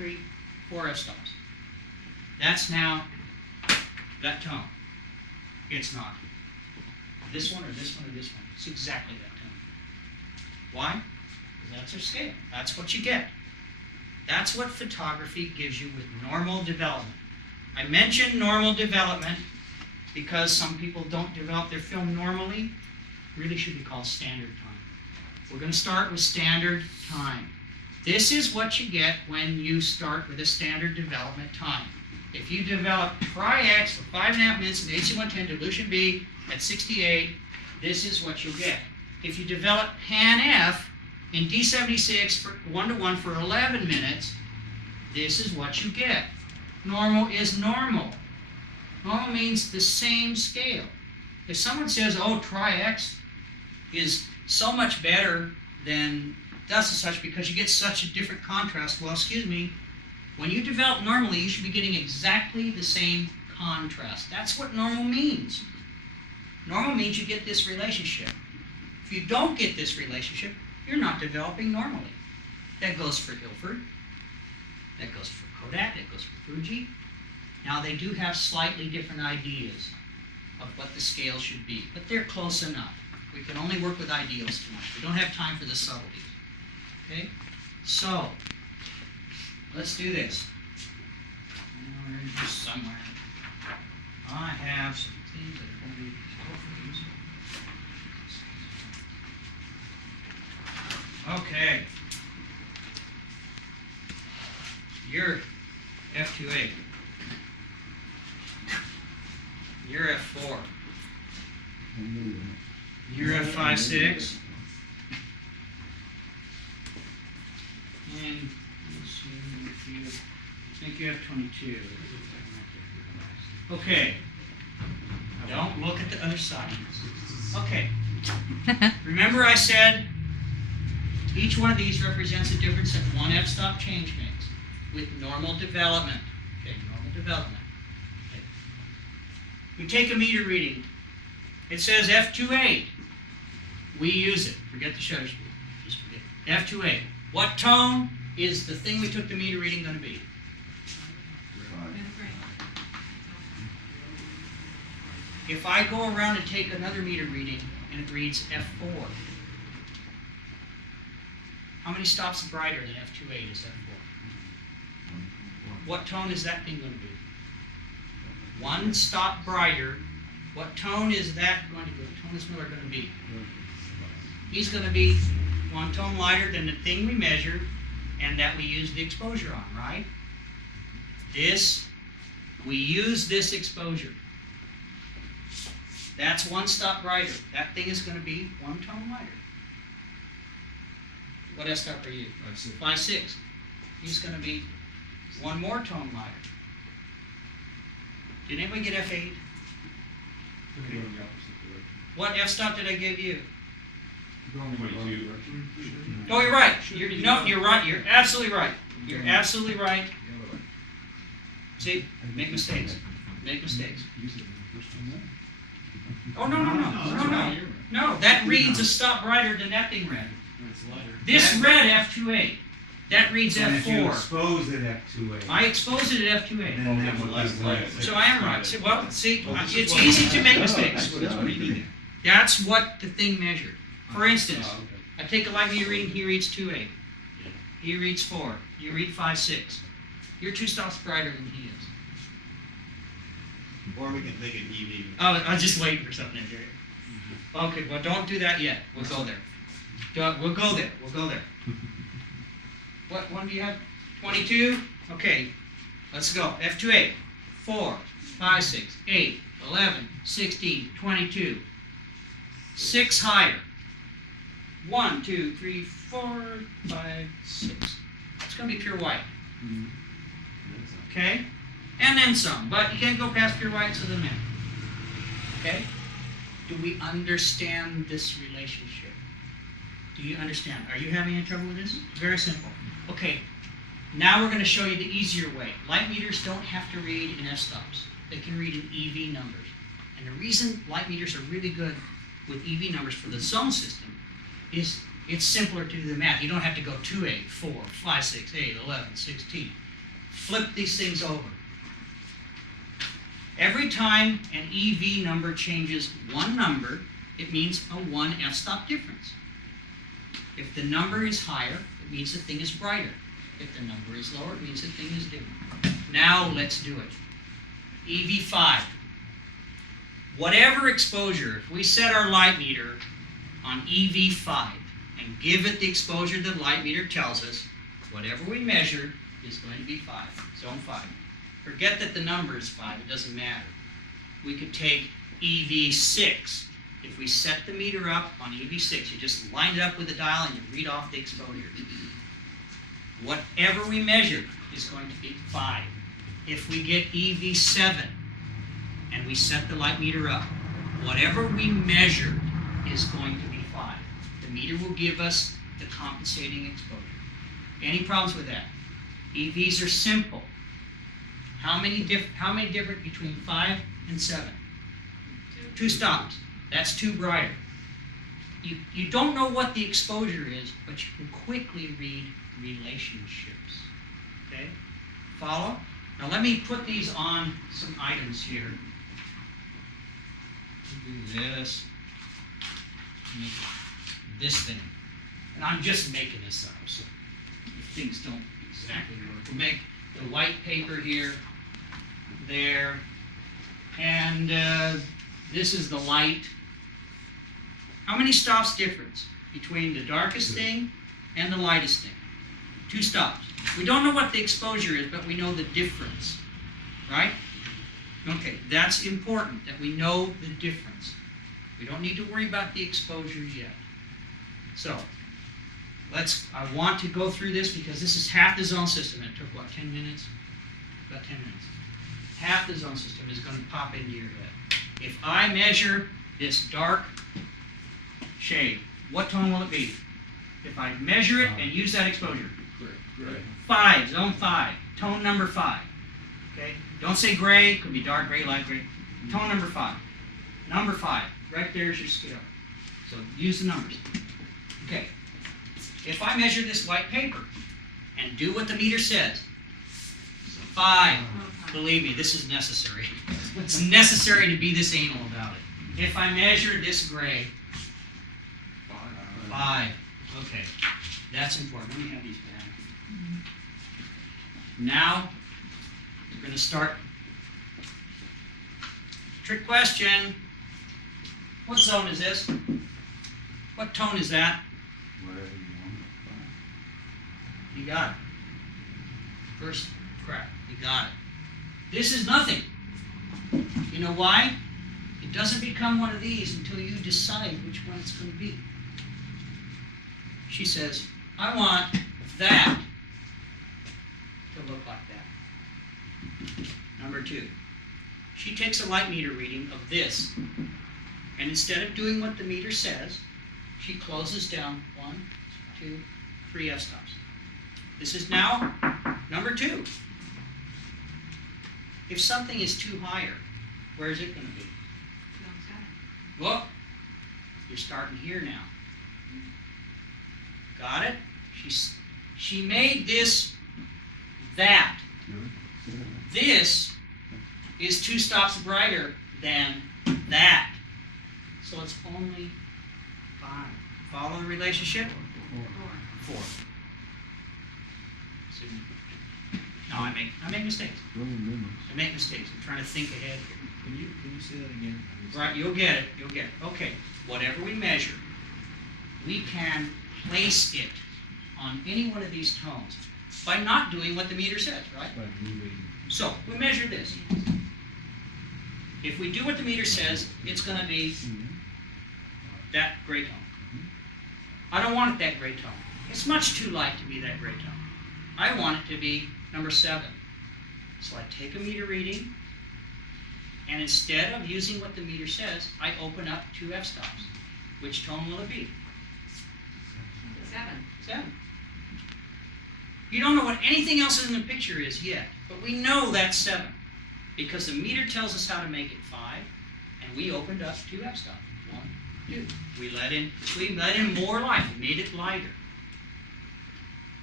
3, 4 f-stops. That's now that tone. It's not this one or this one or this one. It's exactly that tone. Why? Because that's our scale. That's what you get. That's what photography gives you with normal development. I mention normal development because some people don't develop their film normally. Really should be called standard time. We're going to start with standard time. This is what you get when you start with a standard development time. If you develop Tri-X for 5.5 minutes in AC-110 dilution B at 68, this is what you'll get. If you develop Pan-F in D76 for 1:1 for 11 minutes, this is what you get. Normal is normal. Normal means the same scale. If someone says, oh, Tri-X is so much better than thus and such because you get such a different contrast, well, excuse me, when you develop normally, you should be getting exactly the same contrast. That's what normal means. Normal means you get this relationship. If you don't get this relationship, you're not developing normally. That goes for Ilford. That goes for Kodak. That goes for Fuji. Now, they do have slightly different ideas of what the scale should be, but they're close enough. We can only work with ideals tonight. We don't have time for the subtleties. Okay? So, let's do this. We're in here somewhere. I have some things that are going to be helpful. Okay. You're F2A. You're F4. You're F5.6. And let's see if you, I think you have 22. Okay. Don't look at the other side. Okay. Remember I said each one of these represents a difference that one f-stop change makes with normal development. Okay, normal development. Okay. We take a meter reading. It says F28. We use it. Forget the shutter speed. Just forget it. F28. What tone is the thing we took the meter reading going to be? If I go around and take another meter reading and it reads F4, how many stops brighter than F28 is F4? What tone is that thing going to be? One stop brighter. What tone is that going to be? What tone is Miller going to be? He's going to be one tone lighter than the thing we measured and that we used the exposure on, right? This, we use this exposure. That's one stop brighter. That thing is going to be one tone lighter. What f-stop are you? 5.6. He's going to be one more tone lighter. Did anybody get F8? Okay. What f-stop did I give you? Oh, you're right. You're right. You're absolutely right. You're absolutely right. See, make mistakes. Make mistakes. Oh, no. That reads a stop brighter than that thing read. This read F2A. That reads And if you F4. expose it F2A. I exposed it at F2A. then that would be right. So I am right. Well, see, it's easy to make mistakes. That's what the thing measured. For instance, I take a light meter reading, he reads 2.8. He reads 4. You read 5.6. You're 2 stops brighter than he is. Or we can think an EV. Oh, I was just waiting for something in here. Okay, well, don't do that yet. We'll go there. We'll go there. We'll go there. What one do you have? 22? Okay, let's go. F2A. 4, 5, 6, 8, 11, 16, 22. 6 higher. 1, 2, 3, 4, 5, 6. It's going to be pure white. Okay? And then some, but you can't go past pure white, so then okay? Do we understand this relationship? Do you understand? Are you having any trouble with this? Very simple. Okay, now we're going to show you the easier way. Light meters don't have to read in f-stops. They can read in EV numbers. And the reason light meters are really good with EV numbers for the zone system is it's simpler to do the math. You don't have to go 2, 8, 4, 5, 6, 8, 11, 16. flip these things over. Every time an EV number changes one number, it means a 1 f-stop difference. If the number is higher, it means the thing is brighter. If the number is lower, it means the thing is dim. Now let's do it. EV5. Whatever exposure, if we set our light meter on EV5 and give it the exposure the light meter tells us, whatever we measure is going to be 5, zone 5. Forget that the number is 5, it doesn't matter. We could take EV6. If we set the meter up on EV6, you just line it up with the dial and you read off the exposure. Whatever we measure is going to be 5. If we get EV7 and we set the light meter up, whatever we measure is going to be 5. The meter will give us the compensating exposure. Any problems with that? EVs are simple. How many different between 5 and 7? 2 stops. That's 2 brighter. You don't know what the exposure is, but you can quickly read relationships. Okay? Follow? Now let me put these on some items here. Do this. Make it this thing. And I'm just making this up, so if things don't exactly work. We'll make the white paper here, there, and this is the light. How many stops difference between the darkest thing and the lightest thing? 2 stops. We don't know what the exposure is, but we know the difference, right? Okay, that's important, that we know the difference. We don't need to worry about the exposure yet. So, I want to go through this because this is half the zone system. It took, what, 10 minutes? About 10 minutes. Half the zone system is going to pop into your head. If I measure this dark shade, what tone will it be? If I measure it and use that exposure? Gray. 5, zone 5, tone number 5. Okay? Don't say gray, could be dark gray, light gray. Tone number 5. Number 5, right there's your scale. So use the numbers. Okay. If I measure this white paper and do what the meter says, 5, believe me, this is necessary. It's necessary to be this anal about it. If I measure this gray, 5. Okay, that's important. Let me have these back. Now, we're going to start. Trick question. What zone is this? What tone is that? Whatever you want. You got it. First crack. You got it. This is nothing. You know why? It doesn't become one of these until you decide which one it's going to be. She says, I want that to look like that. Number 2. She takes a light meter reading of this, and instead of doing what the meter says, she closes down 1, 2, 3 f-stops. This is now number 2. If something is too higher, where is it going to be? Well, you're starting here now. Got it? She made this that. This is 2 stops brighter than that. So it's only 5. Follow the relationship? 4. So, no, I make mistakes. I make mistakes. I'm trying to think ahead here. Can you say that again? Right, you'll get it. Okay, whatever we measure, we can place it on any one of these tones by not doing what the meter says, right? By moving. So, we measure this. If we do what the meter says, it's going to be that gray tone. I don't want it that gray tone. It's much too light to be that gray tone. I want it to be number 7. So I take a meter reading, and instead of using what the meter says, I open up 2 f-stops. Which tone will it be? 7. You don't know what anything else in the picture is yet, but we know that's 7 because the meter tells us how to make it 5, and we opened up 2 f-stops. 1, 2. We let in more light. We made it lighter.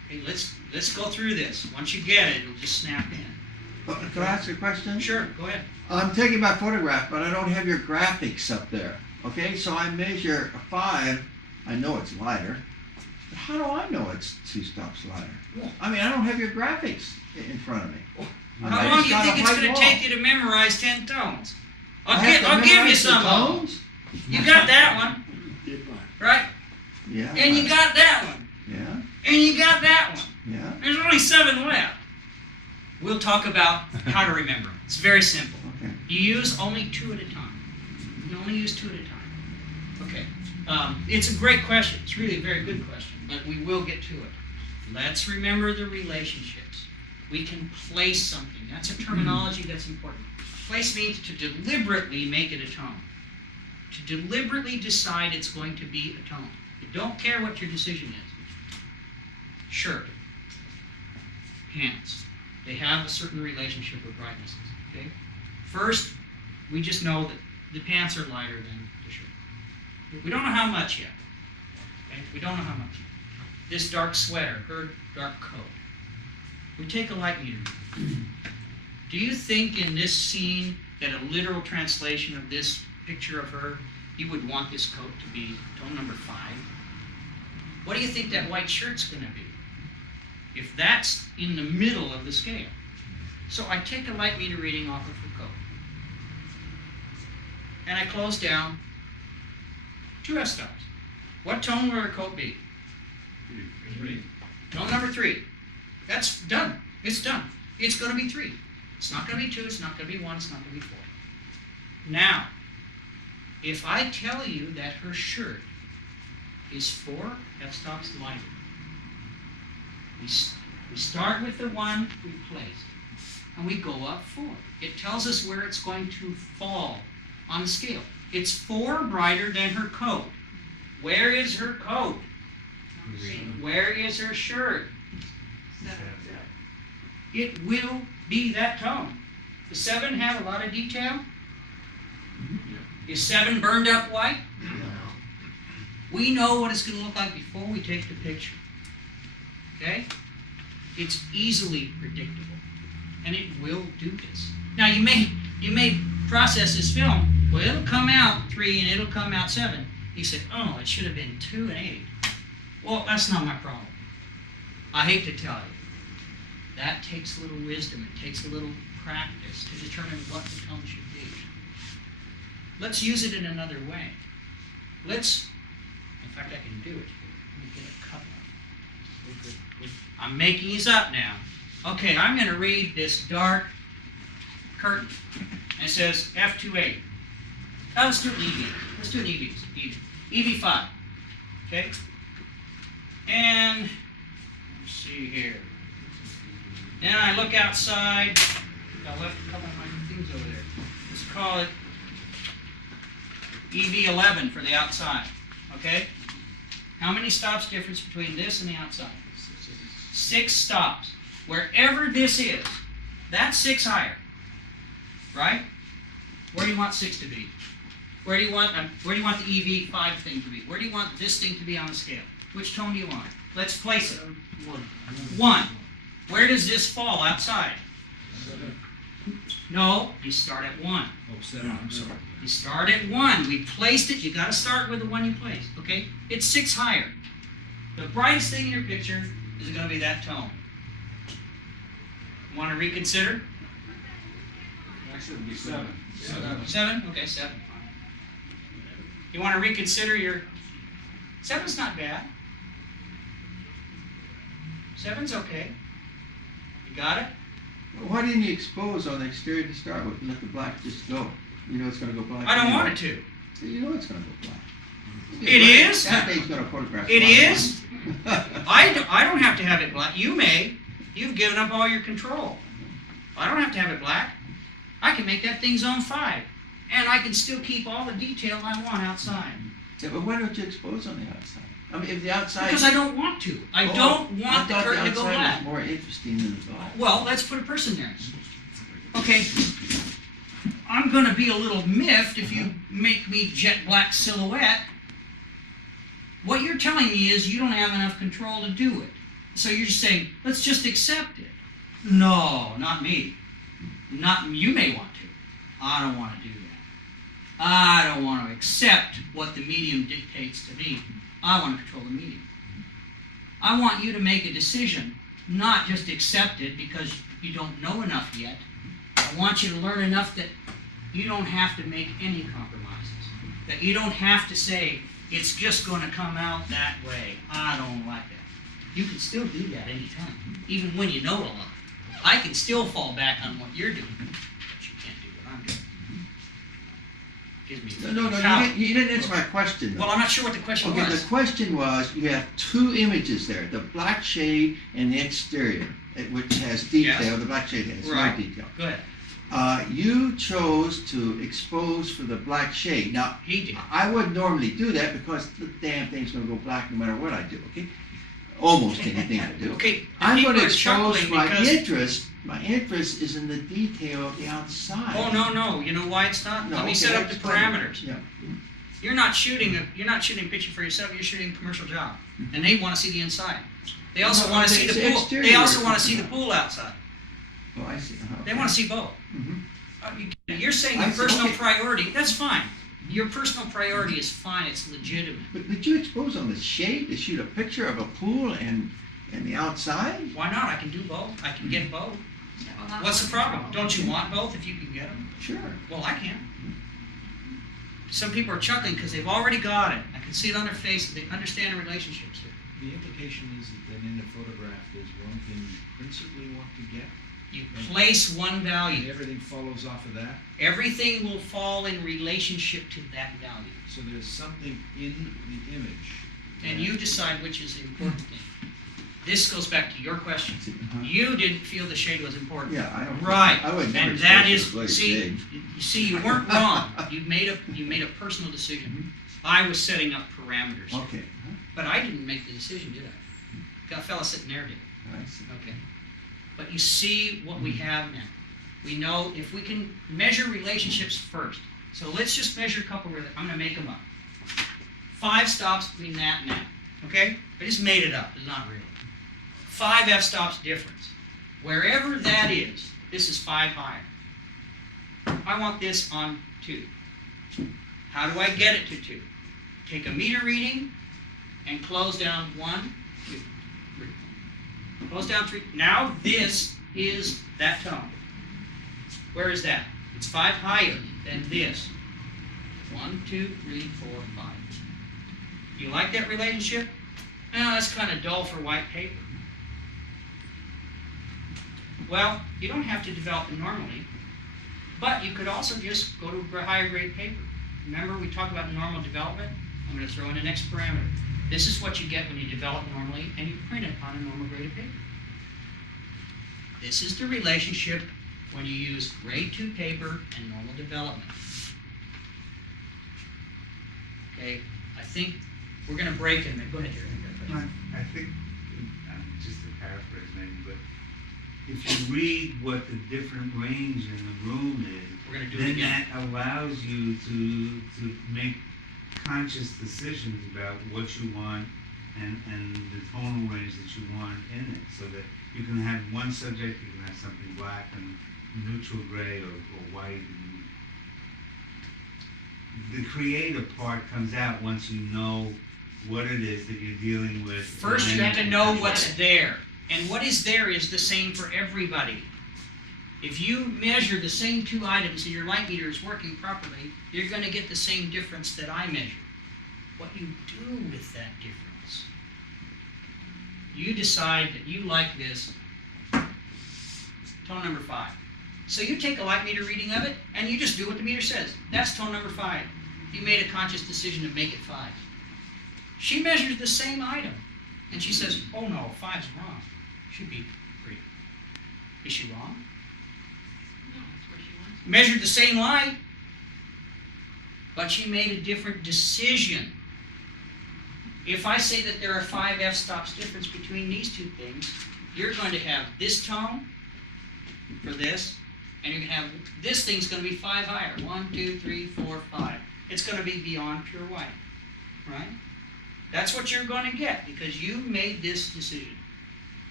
Okay, let's go through this. Once you get it, it'll just snap in. Can I ask a question? Sure, go ahead. I'm taking my photograph, but I don't have your graphics up there. Okay, so I measure a 5. I know it's lighter. But how do I know it's 2 stops lighter? Well- I mean, I don't have your graphics in front of me. I How just long do you got a think it's white going to wall. take you to memorize 10 tones? I I'll have to give you memorize the some of them. tones? You got that one, right? Yeah. And you got that one. Yeah, And you got that one. yeah. There's only 7 left. We'll talk about how to remember them. It's very simple. Okay. You use only 2 at a time. You only use 2 at a time. Okay. It's a great question. It's really a very good question, but we will get to it. Let's remember the relationships. We can place something. That's a terminology that's important. Place means to deliberately make it a tone. To deliberately decide it's going to be a tone. You don't care what your decision is. Shirt, pants. They have a certain relationship with brightnesses. Okay. First, we just know that the pants are lighter than the shirt. We don't know how much yet. Okay? We don't know how much. This dark sweater, her dark coat. We take a light meter. Do you think in this scene that a literal translation of this picture of her, you would want this coat to be tone number 5? What do you think that white shirt's going to be? If that's in the middle of the scale. So I take a light meter reading off of her coat. And I close down 2 f-stops. What tone will her coat be? 3. Tone number 3. That's done. It's done. It's going to be 3. It's not going to be 2. It's not going to be 1. It's not going to be 4. Now, if I tell you that her shirt is 4 f-stops lighter, we start with the one we placed, and we go up 4. It tells us where it's going to fall on the scale. It's 4 brighter than her coat. Where is her coat? Where is her shirt? 7. It will be that tone. Does 7 have a lot of detail? Is 7 burned up white? We know what it's going to look like before we take the picture. Okay? It's easily predictable. And it will do this. Now you may process this film, well, it'll come out 3 and it'll come out 7. You say, oh, it should have been 2 and 8. Well, that's not my problem. I hate to tell you. That takes a little wisdom. It takes a little practice to determine what the tone should be. Let's use it in another way. In fact, I can do it. Let me get a couple. I'm making these up now. Okay, I'm going to read this dark curtain. And it says F28. Oh, let's do an EV. Let's do an EV. EV5. Okay? And let's see here. Then I look outside. I left a couple of my things over there. Let's call it EV11 for the outside. Okay? How many stops difference between this and the outside? 6 stops. Wherever this is, that's 6 higher. Right? Where do you want 6 to be? Where do you want the EV5 thing to be? Where do you want this thing to be on the scale? Which tone do you want? Let's place it. 1. Where does this fall outside? 7. No, you start at 1. Oh, 7, I'm sorry. You start at 1. We placed it. You got to start with the one you placed. Okay? It's 6 higher. The brightest thing in your picture is going to be that tone. Want to reconsider? Actually, it'd be 7. 7? Okay, 7. You want to reconsider your... 7's not bad. 7's okay. You got it? Why didn't you expose on the exterior to start with and let the black just go? You know it's going to go black. I don't anyway. want it to. You know it's going to go black. It is? That thing's going to photograph. It black. is? I don't have to have it black. You may. You've given up all your control. I don't have to have it black. I can make that thing zone 5. And I can still keep all the detail I want outside. Yeah, but why don't you expose on the outside? I mean, if the outside... Because I don't want to. I don't want the curtain to go I thought the outside black. was more interesting than the black. Well, let's put a person there. Okay. I'm going to be a little miffed if you make me jet black silhouette. What you're telling me is you don't have enough control to do it. So you're just saying, let's just accept it. No, not me. Not you may want to. I don't want to do that. I don't want to accept what the medium dictates to me. I want to control the medium. I want you to make a decision, not just accept it because you don't know enough yet. I want you to learn enough that you don't have to make any compromises. That you don't have to say, it's just going to come out that way. I don't like that. You can still do that anytime, even when you know a lot. I can still fall back on what you're doing, but you can't do what I'm doing. Gives me No, power. you didn't answer my question. though. Well, I'm not sure what the question Okay, was. the question was, you have two images there, the black shade and the exterior, which has detail. Yes. The black shade has Right. no detail. Go ahead. You chose to expose for the black shade. Now, He did. I wouldn't normally do that because the damn thing's going to go black no matter what I do, okay? Almost anything I do. Okay, the I'm people going to are expose chuckling my because... interest. My interest is in the detail of the outside. Oh, no. You know why it's not? No, Let me okay, set up the explain. parameters. Yeah. You're not shooting a picture for yourself. You're shooting a commercial job, and they want to see the inside. They also No, want to okay, see the it's pool. exterior They also we're want to see the talking pool outside. Oh, I see. They want to see both. Mhm. You're saying I your see, personal okay. priority. That's fine. Your personal priority is fine. It's legitimate. But you expose on the shade to shoot a picture of a pool and the outside? Why not? I can do both. I can get both. Well, that's What's the problem? wonderful. Don't you want both if you can get them? Sure. Well, I can. Some people are chuckling because they've already got it. I can see it on their face. They understand the relationships here. The implication is that in the photograph, there's one thing you principally want to get, You place one and value. everything follows off of that. Everything will fall in relationship to that value. So there's something in the image. And you decide which is the important thing. This goes back to your question. Uh-huh. You didn't feel the shade was important. Yeah, I don't. Right. I would never And that expose is, a bloody see, shade. you see, you weren't wrong. You made a personal decision. I was setting up parameters. Okay. Uh-huh. But I didn't make the decision, did I? That fella sitting there did. I see. Okay. But you see what we have now. We know if we can measure relationships first. So let's just measure a couple. I'm going to make them up. 5 stops between that and that. Okay? I just made it up. It's not real. 5 f-stops difference. Wherever that is, this is 5 higher. I want this on 2. How do I get it to 2? Take a meter reading and close down 1, 2, 3. Close down 3. Now this is that tone. Where is that? It's 5 higher than this. 1, 2, 3, 4, 5. You like that relationship? No, that's kind of dull for white paper. Well, you don't have to develop it normally, but you could also just go to a higher grade paper. Remember we talked about normal development? I'm going to throw in the next parameter. This is what you get when you develop normally and you print it on a normal grade paper. This is the relationship when you use grade 2 paper and normal development. Okay, I think we're going to break in a minute. Go ahead, Jerry. I think, just to paraphrase maybe, but if you read what the different range in the room is, We're going to do it then again. that allows you to make conscious decisions about what you want and the tonal range that you want in it, so that you can have one subject, you can have something black and neutral gray or white. And the creative part comes out once you know what it is that you're dealing with. First, you have to know what's there. And what is there is the same for everybody. If you measure the same 2 items and your light meter is working properly, you're going to get the same difference that I measure. What you do with that difference, you decide that you like this tone number 5. So you take a light meter reading of it, and you just do what the meter says. That's tone number 5. You made a conscious decision to make it 5. She measures the same item, and she says, oh no, 5's wrong. It should be 3. Is she wrong? No, that's where she wants it. Measured the same light, but she made a different decision. If I say that there are 5 f-stops difference between these 2 things, you're going to have this tone for this, and you're going to have this thing's going to be 5 higher. 1, 2, 3, 4, 5. It's going to be beyond pure white, right? That's what you're going to get because you made this decision.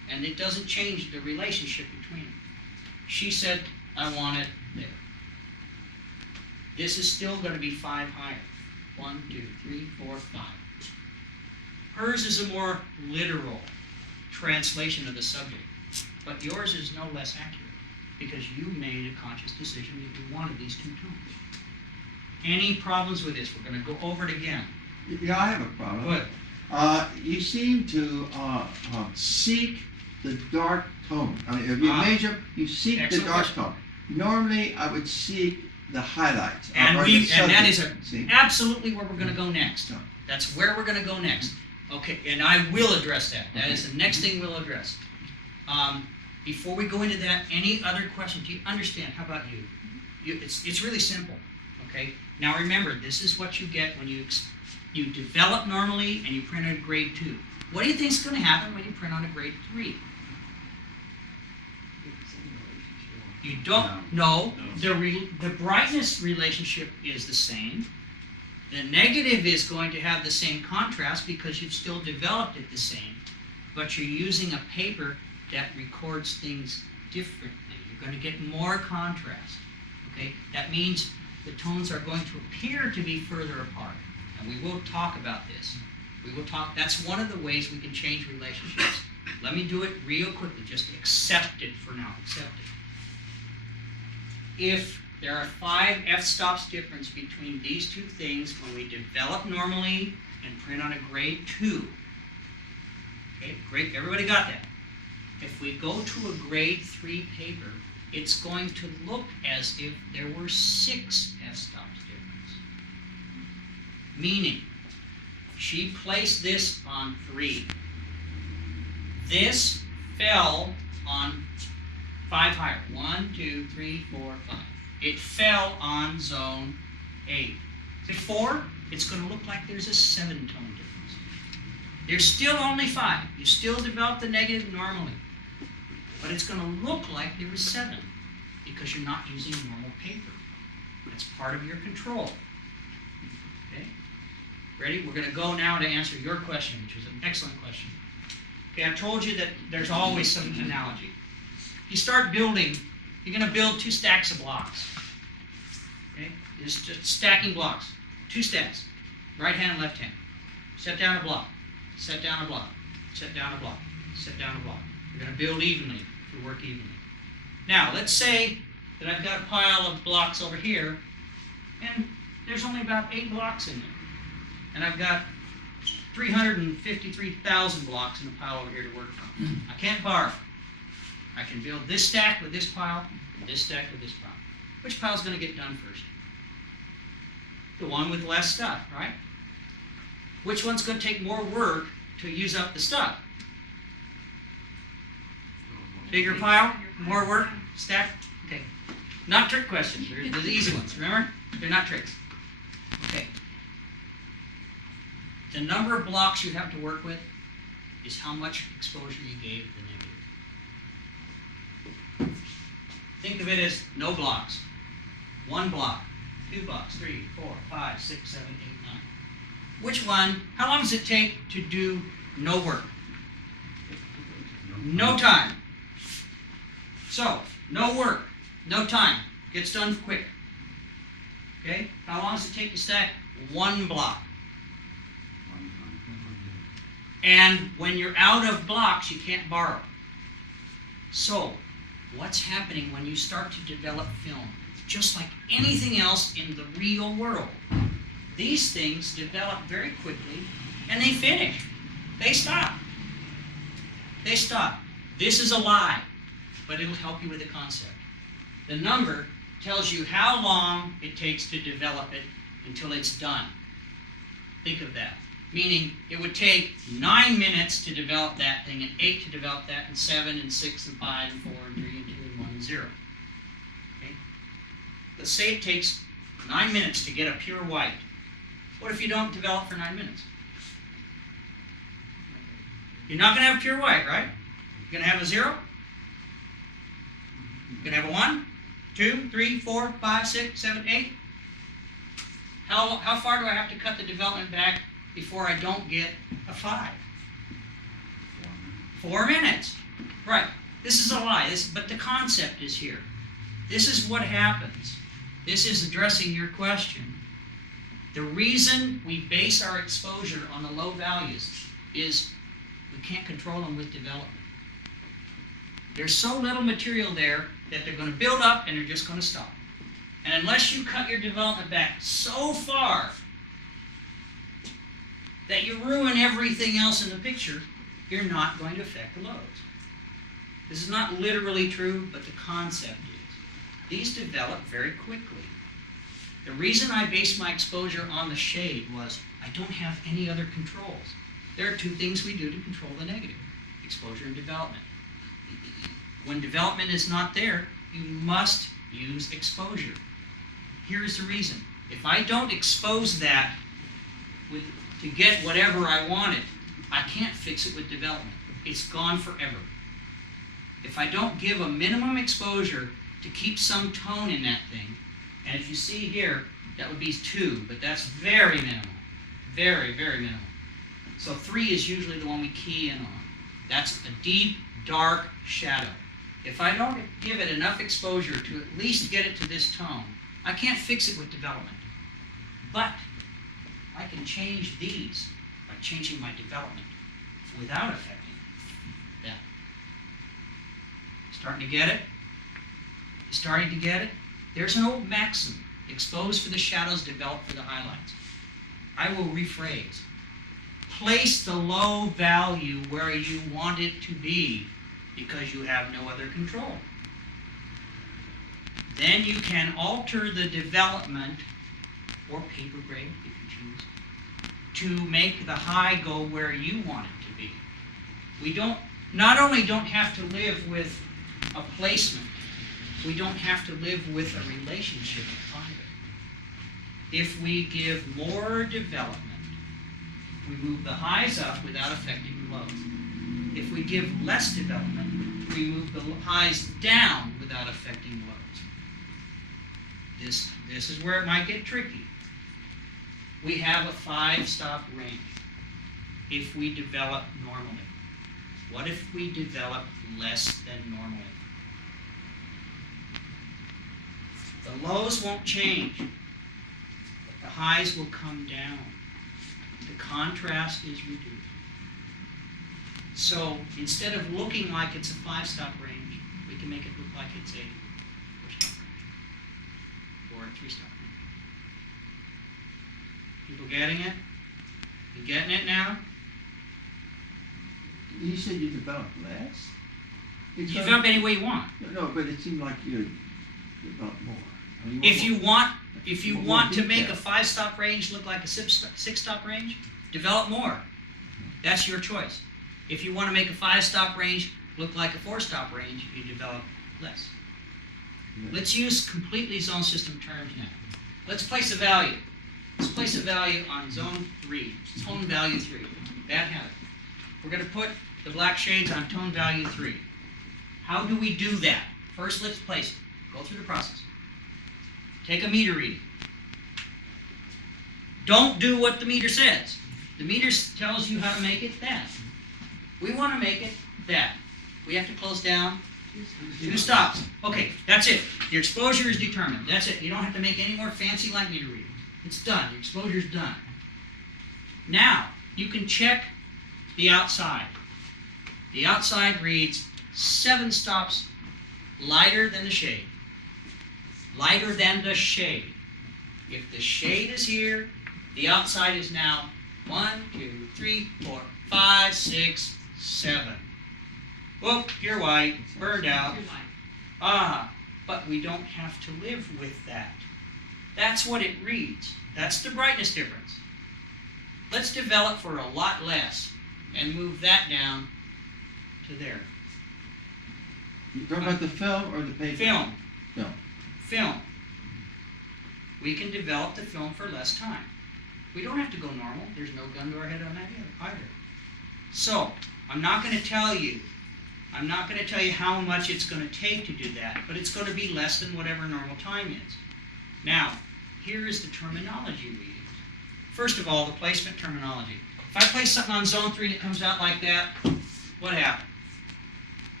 and it doesn't change the relationship between them. She said, I want it there. This is still going to be 5 higher. 1, 2, 3, 4, 5. Hers is a more literal translation of the subject, but yours is no less accurate because you made a conscious decision that you wanted these 2 tones. Any problems with this? We're going to go over it again. Yeah, I have a problem. Good. You seem to seek the dark tone. I mean, if you measure, you seek Excellent the dark question. tone. Normally, I would seek the highlights. And or the that subject. is See? absolutely where we're going to go next. Yeah. That's where we're going to go next. Okay, and I will address that. That is the next thing we'll address. Before we go into that, any other questions? Do you understand? How about you? It's really simple. Okay. Now remember, this is what you get when you develop normally and you print at a grade 2. What do you think is going to happen when you print on a grade 3? You don't know. The brightness relationship is the same. The negative is going to have the same contrast because you've still developed it the same, but you're using a paper that records things differently. You're going to get more contrast. Okay? That means the tones are going to appear to be further apart. And we will talk about this. We will talk. That's one of the ways we can change relationships. Let me do it real quickly. Just accept it for now. Accept it. If there are 5 f-stops difference between these 2 things when we develop normally and print on a grade 2. Okay, great. Everybody got that? If we go to a grade 3 paper, it's going to look as if there were 6 f-stops difference. Meaning, she placed this on 3. This fell on 5 higher. 1, 2, 3, 4, 5. It fell on zone 8. Before, it's going to look like there's a 7-tone difference. There's still only 5. You still develop the negative normally. But it's going to look like there was 7 because you're not using normal paper. That's part of your control. Okay? Ready? We're going to go now to answer your question, which is an excellent question. Okay, I told you that there's always some analogy. You start building, you're going to build 2 stacks of blocks. Okay? Just stacking blocks. 2 stacks. Right hand, left hand. Set down a block. Set down a block. Set down a block. Set down a block. You're going to build evenly to work evenly. Now, let's say that I've got a pile of blocks over here, and there's only about 8 blocks in there. And I've got 353,000 blocks in a pile over here to work from. I can't borrow. I can build this stack with this pile, and this stack with this pile. Which pile's going to get done first? The one with less stuff, right? Which one's going to take more work to use up the stuff? Bigger pile? More work? Stack? Okay. Not trick questions. They're the easy ones, remember? They're not tricks. Okay. The number of blocks you have to work with is how much exposure you gave the negative. Think of it as no blocks. 1 block, 2 blocks, 3, 4, 5, 6, 7, 8, 9. Which one? How long does it take to do no work? No time. So, no work, no time. Gets done quick. Okay? How long does it take to stack? 1 block. And when you're out of blocks, you can't borrow. So, what's happening when you start to develop film? Just like anything else in the real world, these things develop very quickly and they finish. They stop. They stop. This is a lie, but it'll help you with the concept. The number tells you how long it takes to develop it until it's done. Think of that. Meaning it would take 9 minutes to develop that thing, and 8 to develop that, and 7, and 6, and 5, and 4, and 3, and 2, and 1, and 0. Okay? Let's say it takes 9 minutes to get a pure white. What if you don't develop for 9 minutes? You're not going to have pure white, right? You're going to have a 0? You're going to have a 1, 2, 3, 4, 5, 6, 7, 8? How far do I have to cut the development back before I don't get a 5? 4 minutes. Right. This is a lie. But the concept is here. This is what happens. This is addressing your question. The reason we base our exposure on the low values is we can't control them with development. There's so little material there that they're going to build up and they're just going to stop. And unless you cut your development back so far that you ruin everything else in the picture, you're not going to affect the loads. This is not literally true, but the concept is. These develop very quickly. The reason I based my exposure on the shade was I don't have any other controls. There are two things we do to control the negative: exposure and development. When development is not there, you must use exposure. Here's the reason. If I don't expose that to get whatever I wanted, I can't fix it with development. It's gone forever. If I don't give a minimum exposure to keep some tone in that thing, and if you see here, that would be 2, but that's very minimal. Very, very minimal. So 3 is usually the one we key in on. That's a deep, dark shadow. If I don't give it enough exposure to at least get it to this tone, I can't fix it with development. But I can change these by changing my development without affecting that. Starting to get it? You starting to get it? There's an old maxim: expose for the shadows, develop for the highlights. I will rephrase. Place the low value where you want it to be because you have no other control. Then you can alter the development, or paper grade if you choose, to make the high go where you want it to be. We not only don't have to live with a placement, we don't have to live with a relationship either. If we give more development, we move the highs up without affecting the lows. If we give less development, we move the highs down without affecting the lows. This is where it might get tricky. We have a 5-stop range if we develop normally. What if we develop less than normally? The lows won't change, but the highs will come down. The contrast is reduced. So instead of looking like it's a 5-stop range, we can make it look like it's a 4-stop range or a 3-stop range. People getting it? You getting it now? You said you developed less? You develop any way you want. No, but it seemed like you developed more. I mean, If you more want to make a detail. 5-stop range look like a 6-stop range, develop more. That's your choice. If you want to make a 5-stop range look like a 4-stop range, you develop less. Yeah. Let's use completely zone system terms now. Let's place a value. Let's place a value on zone 3, tone value 3. Bad habit. We're going to put the black shades on tone value 3. How do we do that? First, let's place it. Go through the process. Take a meter reading. Don't do what the meter says. The meter tells you how to make it that. We want to make it that. We have to close down 2 stops. Okay, that's it. Your exposure is determined. That's it. You don't have to make any more fancy light meter readings. It's done. Your exposure is done. Now, you can check the outside. The outside reads 7 stops lighter than the shade. Lighter than the shade. If the shade is here, the outside is now 1, 2, 3, 4, 5, 6, 7. Whoop, you're white, burned out. Too light. But we don't have to live with that. That's what it reads. That's the brightness difference. Let's develop for a lot less and move that down to there. You talking about the film or the paper? Film. Film. Film. We can develop the film for less time. We don't have to go normal. There's no gun to our head on that either. So, I'm not going to tell you how much it's going to take to do that, but it's going to be less than whatever normal time is. Now, here is the terminology we use. First of all, the placement terminology. If I place something on zone 3 and it comes out like that, what happened?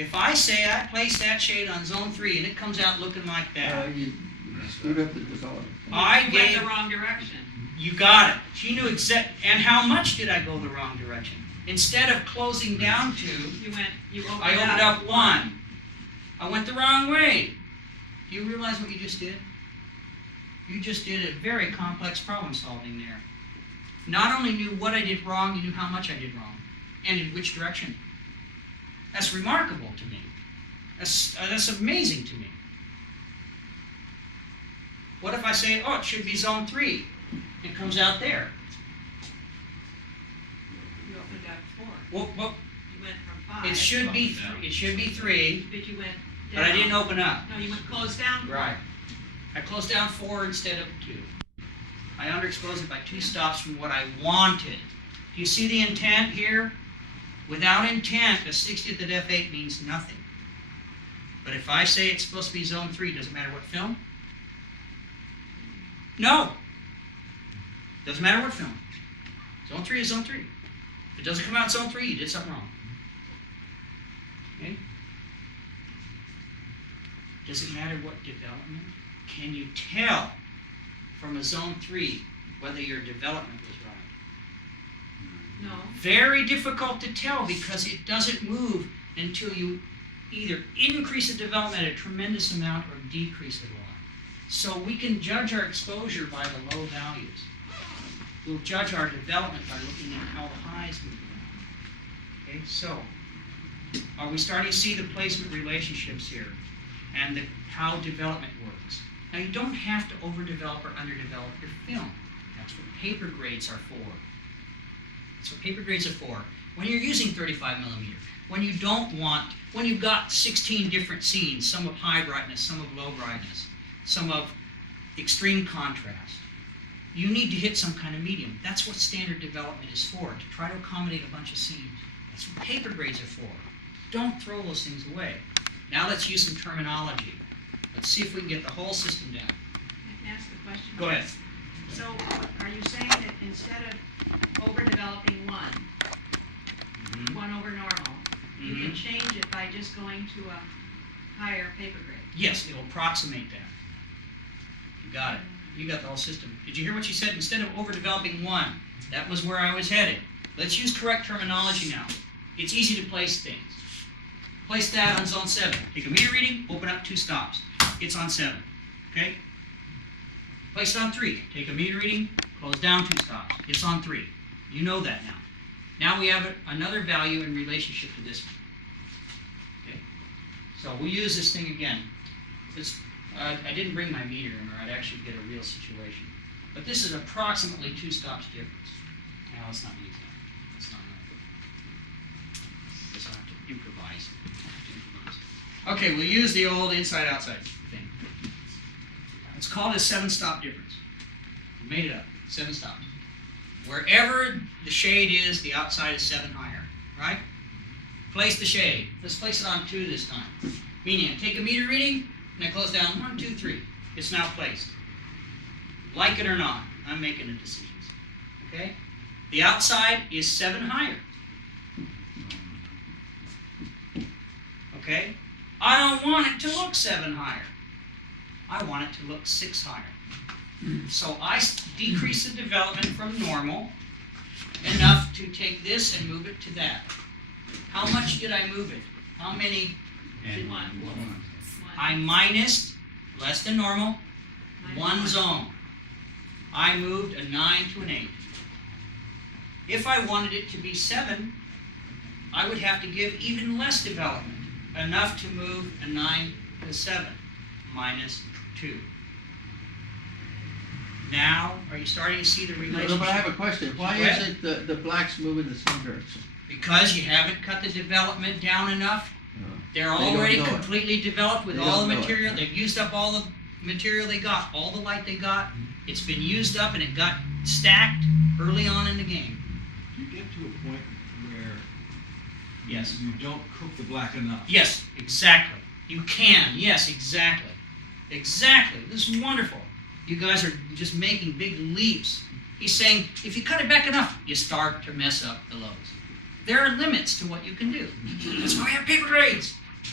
If I say I place that shade on zone 3 and it comes out looking like that, You screwed up the development. I You went gave, the wrong direction. you got it. She knew and how much did I go the wrong direction? Instead of closing down to, You opened I opened up 1. I went the wrong way. Do you realize what you just did? You just did a very complex problem solving there. Not only knew what I did wrong, you knew how much I did wrong, and in which direction. That's remarkable to me. That's amazing to me. What if I say, oh, it should be zone 3? It comes out there. You opened up 4. Well, You went from 5. it should be 3. It should be 3, But you went down. but I didn't open up. No, you went closed down. Right. I closed down 4 instead of 2. I underexposed it by 2 stops from what I wanted. Do you see the intent here? Without intent, a 60th at f8 means nothing. But if I say it's supposed to be zone 3, doesn't matter what film? No. Doesn't matter what film. Zone 3 is zone 3. If it doesn't come out zone 3, you did something wrong. Okay? Does it matter what development? Can you tell from a zone 3 whether your development was right? No. Very difficult to tell because it doesn't move until you either increase the development a tremendous amount or decrease it a lot. So we can judge our exposure by the low values. We'll judge our development by looking at how the highs move around. Okay, so are we starting to see the placement relationships here and how development works? Now you don't have to overdevelop or underdevelop your film. That's what paper grades are for. That's what paper grades are for. When you're using 35 millimeter, when you've got 16 different scenes, some of high brightness, some of low brightness, some of extreme contrast, you need to hit some kind of medium. That's what standard development is for, to try to accommodate a bunch of scenes. That's what paper grades are for. Don't throw those things away. Now let's use some terminology. Let's see if we can get the whole system down. I can ask a question. Go ahead. So are you saying that instead of overdeveloping 1 over normal, you can change it by just going to a higher paper grade? Yes, it'll approximate that. You got it. You got the whole system. Did you hear what she said? Instead of overdeveloping 1, that was where I was headed. Let's use correct terminology now. It's easy to place things. Place that on zone 7. Take a meter reading, open up 2 stops. It's on 7. Okay? Place it on 3. Take a meter reading, close down 2 stops. It's on 3. You know that now. Now we have another value in relationship to this one. Okay? So we'll use this thing again. I didn't bring my meter in, or I'd actually get a real situation. But this is approximately 2 stops difference. Now let's not use that. That's not enough. Let's have to improvise. Okay, we'll use the old inside-outside thing. It's called a 7-stop difference. We made it up. 7 stops. Wherever the shade is, the outside is 7 higher. Right? Place the shade. Let's place it on 2 this time. Meaning, I take a meter reading, and I close down 1, 2, 3. It's now placed. Like it or not, I'm making the decisions. Okay? The outside is 7 higher. Okay? I don't want it to look 7 higher. I want it to look 6 higher. So I decrease the development from normal enough to take this and move it to that. How much did I move it? How many? And 1. I minused, less than normal, 1 zone. I moved a 9 to an 8. If I wanted it to be 7, I would have to give even less development, enough to move a 9 to 7, minus 2. Now, are you starting to see the relationship? No, but I have a question. Why Go ahead. isn't the blacks moving the same direction? Because you haven't cut the development down enough. They're don't already know it. completely developed with They all don't the know it. material. They've used up all the material they got, all the light they got. It's been used up and it got stacked early on in the game. you get to a point where Yes. you don't cook the black enough. Yes, exactly. You can. Yes, exactly. Exactly. This is wonderful. You guys are just making big leaps. He's saying, if you cut it back enough, you start to mess up the lows. There are limits to what you can do. That's why we have paper grades.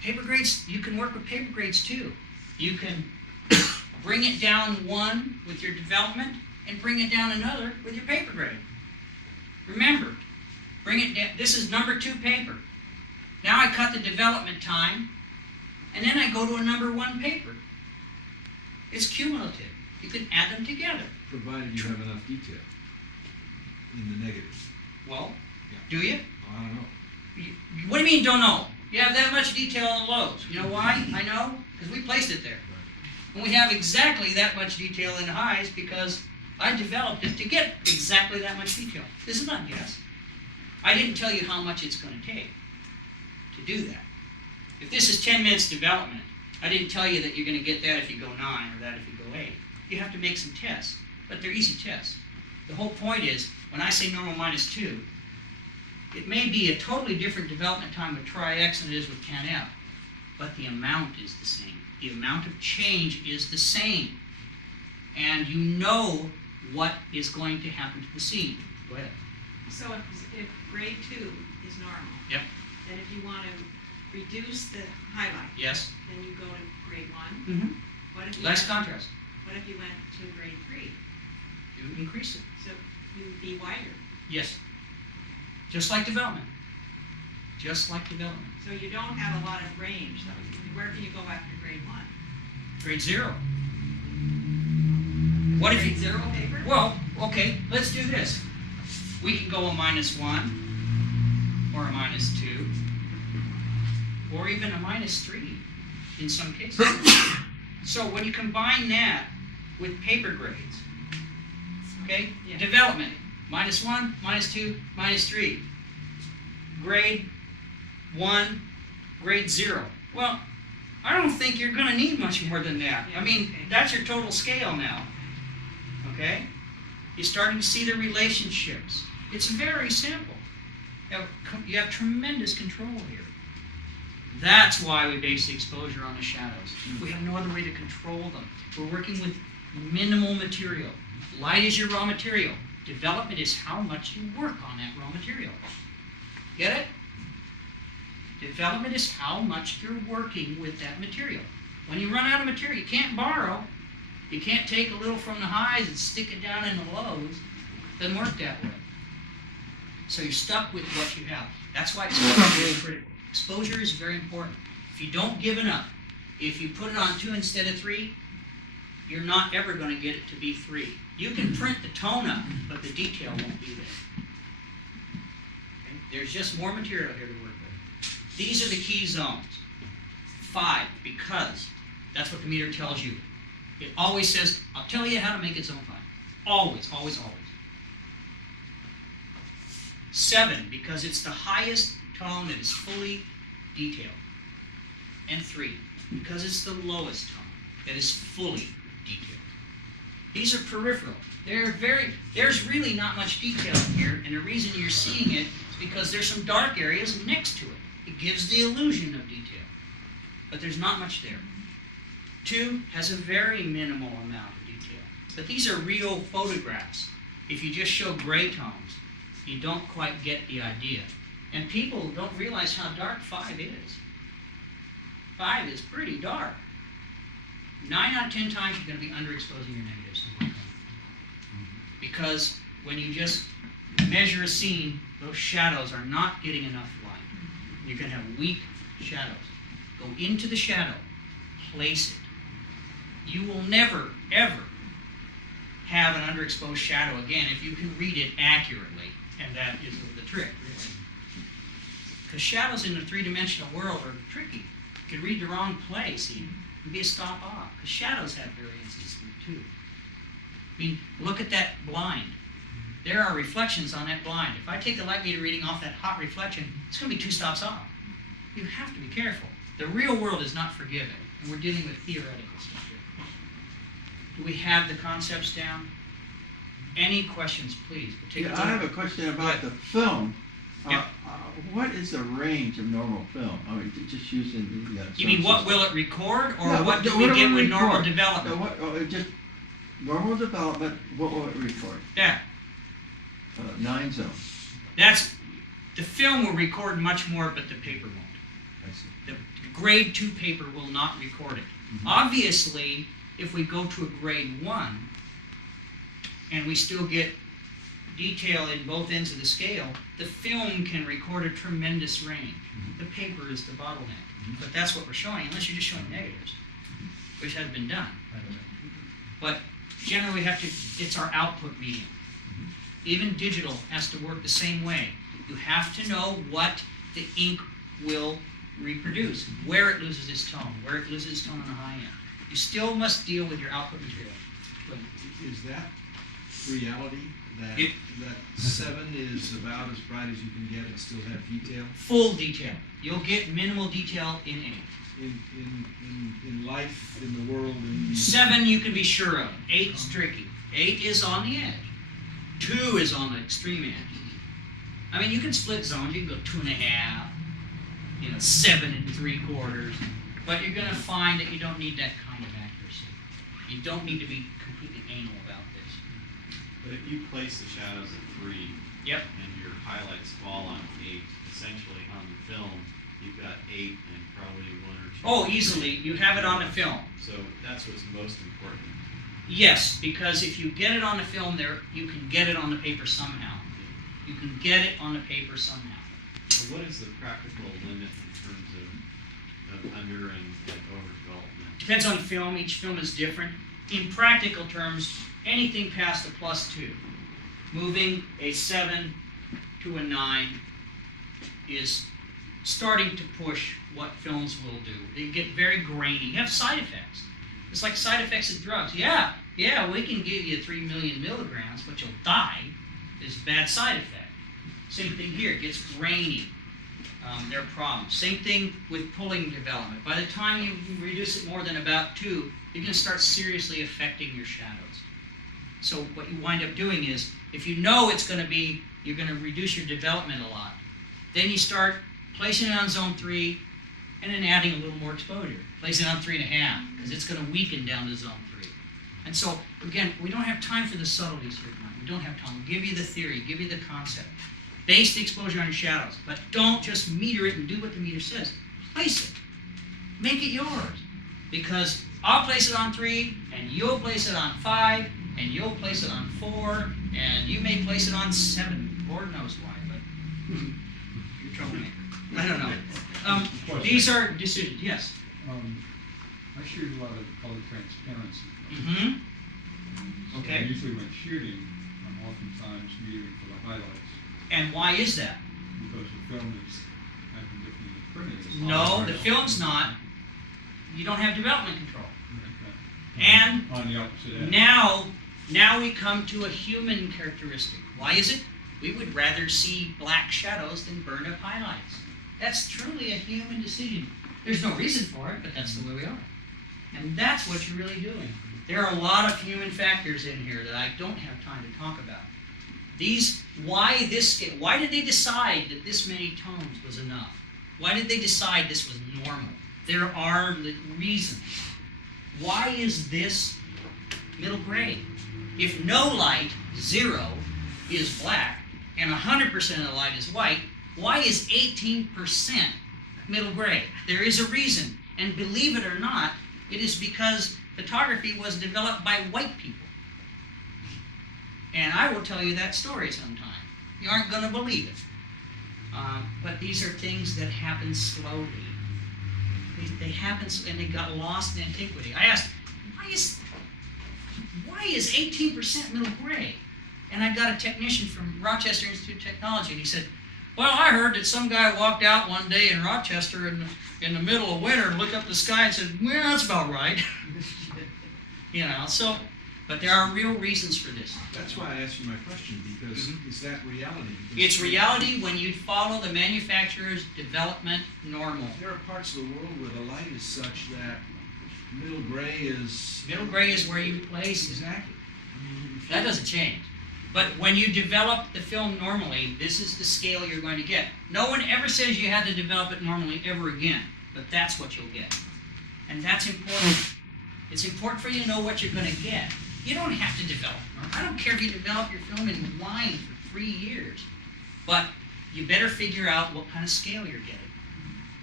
Paper grades, you can work with paper grades too. You can bring it down one with your development and bring it down another with your paper grade. Remember, bring it down, this is number 2 paper. Now I cut the development time, and then I go to a number 1 paper. It's cumulative. You can add them together. Provided you have enough detail in the negative. Well, Yeah. do you? I don't know. What do you mean don't know? You have that much detail on the lows. You know why? I know? Because we placed it there. And we have exactly that much detail in the highs because I developed it to get exactly that much detail. This is not guess. I didn't tell you how much it's going to take to do that. If this is 10 minutes development, I didn't tell you that you're going to get that if you go 9 or that if you go 8. You have to make some tests, but they're easy tests. The whole point is, when I say normal minus 2, it may be a totally different development time with Tri-X than it is with Can-F, but the amount is the same. The amount of change is the same. And you know what is going to happen to the scene. Go ahead. So if grade 2 is normal. Yep. Then if you want to reduce the highlight, Yes? then you go to grade 1. Mm-hmm. What if you Less went, contrast. what if you went to grade 3? You increase it. So you would be wider. Yes. Just like development. Just like development. So you don't have a lot of range. So where can you go after grade 1? Grade 0. What if you... Grade 0 paper? Well, okay, let's do this. We can go a -1, or a -2, or even a -3 in some cases. So when you combine that with paper grades, okay, Yeah. development, -1, -2, -3. Grade 1, grade 0. Well, I don't think you're going to need much more than that. Yeah, I mean, okay. that's your total scale now. Okay? You're starting to see the relationships. It's very simple. You have tremendous control here. That's why we base the exposure on the shadows. We have no other way to control them. We're working with minimal material. Light is your raw material. Development is how much you work on that raw material. Get it? Development is how much you're working with that material. When you run out of material, you can't borrow. You can't take a little from the highs and stick it down in the lows. It doesn't work that way. So you're stuck with what you have. That's why exposure is really critical. Exposure is very important. If you don't give enough, if you put it on 2 instead of 3, you're not ever going to get it to be 3. You can print the tone up, but the detail won't be there. Okay? There's just more material here to work with. These are the key zones. 5, because that's what the meter tells you. It always says, I'll tell you how to make it zone 5. Always, always, always. 7, because it's the highest tone that is fully detailed. And 3, because it's the lowest tone that is fully detailed. These are peripheral. There's really not much detail here, and the reason you're seeing it is because there's some dark areas next to it. It gives the illusion of detail, but there's not much there. 2 has a very minimal amount of detail, but these are real photographs. If you just show gray tones, you don't quite get the idea. And people don't realize how dark 5 is. 5 is pretty dark. 9 out of 10 times you're going to be underexposing your negatives. Because when you just measure a scene, those shadows are not getting enough light. You're going to have weak shadows. Go into the shadow, place it. You will never, ever have an underexposed shadow again if you can read it accurately. And that is the trick, really. Because shadows in the 3-dimensional world are tricky. You could read the wrong place even. It'd be a stop off. Because shadows have variances too. I mean, look at that blind. There are reflections on that blind. If I take the light meter reading off that hot reflection, it's going to be 2 stops off. You have to be careful. The real world is not forgiving, and we're dealing with theoretical stuff here. Do we have the concepts down? Any questions, please? We'll take Yeah, a I have look. a question about the film. Yep. What is the range of normal film? I mean, just using the. You mean what will it record, or No, what do what we will get it with normal record? development? No, just normal development. What will it record? Yeah, 9 zones. that's the film will record much more, but the paper won't. I see. The grade 2 paper will not record it. Obviously, if we go to a grade 1 and we still get detail in both ends of the scale, the film can record a tremendous range. The paper is the bottleneck. But that's what we're showing, unless you're just showing negatives, which has been done, by the way. But generally we have to, it's our output medium. Even digital has to work the same way. You have to know what the ink will reproduce, where it loses its tone, where it loses its tone on the high end. You still must deal with your output material. Go ahead. Is that reality, that, It- that 7 is about as bright as you can get and still have detail? Full detail. You'll get minimal detail in 8. In life, in the world, in 7 you can be sure of. 8 is tricky. 8 is on the edge. 2 is on the extreme edge. I mean, you can split zones. You can go 2.5, 7 3/4. But you're going to find that you don't need that kind of accuracy. You don't need to be completely anal about this. But if you place the shadows at 3 Yep. and your highlights fall on 8, essentially on the film, you've got 8 and probably 1 or 2. Oh, easily. You have it on the film. So that's what's most important. Yes, because if you get it on the film there, you can get it on the paper somehow. You can get it on the paper somehow. So what is the practical limit in terms of under and overdevelopment? Depends on the film. Each film is different. In practical terms, anything past a +2, moving a 7 to a 9 is starting to push what films will do. They get very grainy. You have side effects. It's like side effects of drugs. Yeah, we can give you 3 million milligrams, but you'll die. Is a bad side effect. Same thing here. It gets grainy. There are problems. Same thing with pulling development. By the time you reduce it more than about 2, you're going to start seriously affecting your shadows. So what you wind up doing is, if you know it's going to be, you're going to reduce your development a lot, then you start placing it on zone 3 and then adding a little more exposure. Place it on 3.5 because it's going to weaken down to zone 3. And so, again, we don't have time for the subtleties here tonight. We don't have time. We'll give you the theory, give you the concept. Base the exposure on your shadows, but don't just meter it and do what the meter says. Place it. Make it yours. Because I'll place it on 3, and you'll place it on 5, and you'll place it on 4, and you may place it on 7. Lord knows why, but you're a troublemaker. I don't know. These are decisions. Yes? I shoot a lot of color transparency. Mm-hmm. So Okay. usually when shooting, I'm oftentimes metering for the highlights And why is that? because the film is having different printing. No, the film's not. You don't have development control. Okay. And On the opposite end. now we come to a human characteristic. Why is it? We would rather see black shadows than burned up highlights. That's truly a human decision. There's no reason for it, but that's the way we are. And that's what you're really doing. There are a lot of human factors in here that I don't have time to talk about. Why did they decide that this many tones was enough? Why did they decide this was normal? There are reasons. Why is this middle gray? If no light, 0, is black, and 100% of the light is white, why is 18% middle gray? There is a reason. And believe it or not, it is because photography was developed by white people. And I will tell you that story sometime. You aren't going to believe it. But these are things that happen slowly. They happen, and they got lost in antiquity. I asked, why is 18% middle gray? And I got a technician from Rochester Institute of Technology, and he said, well, I heard that some guy walked out one day in Rochester in the middle of winter and looked up the sky and said, well, that's about right. But there are real reasons for this. That's why I asked you my question, because is that reality? Because It's reality when you follow the manufacturer's development normal. there are parts of the world where the light is such that middle gray is... Middle gray is where you place it. Exactly. That doesn't change. But when you develop the film normally, this is the scale you're going to get. No one ever says you had to develop it normally ever again, but that's what you'll get. And that's important. It's important for you to know what you're going to get. You don't have to develop. I don't care if you develop your film in line for 3 years, but you better figure out what kind of scale you're getting.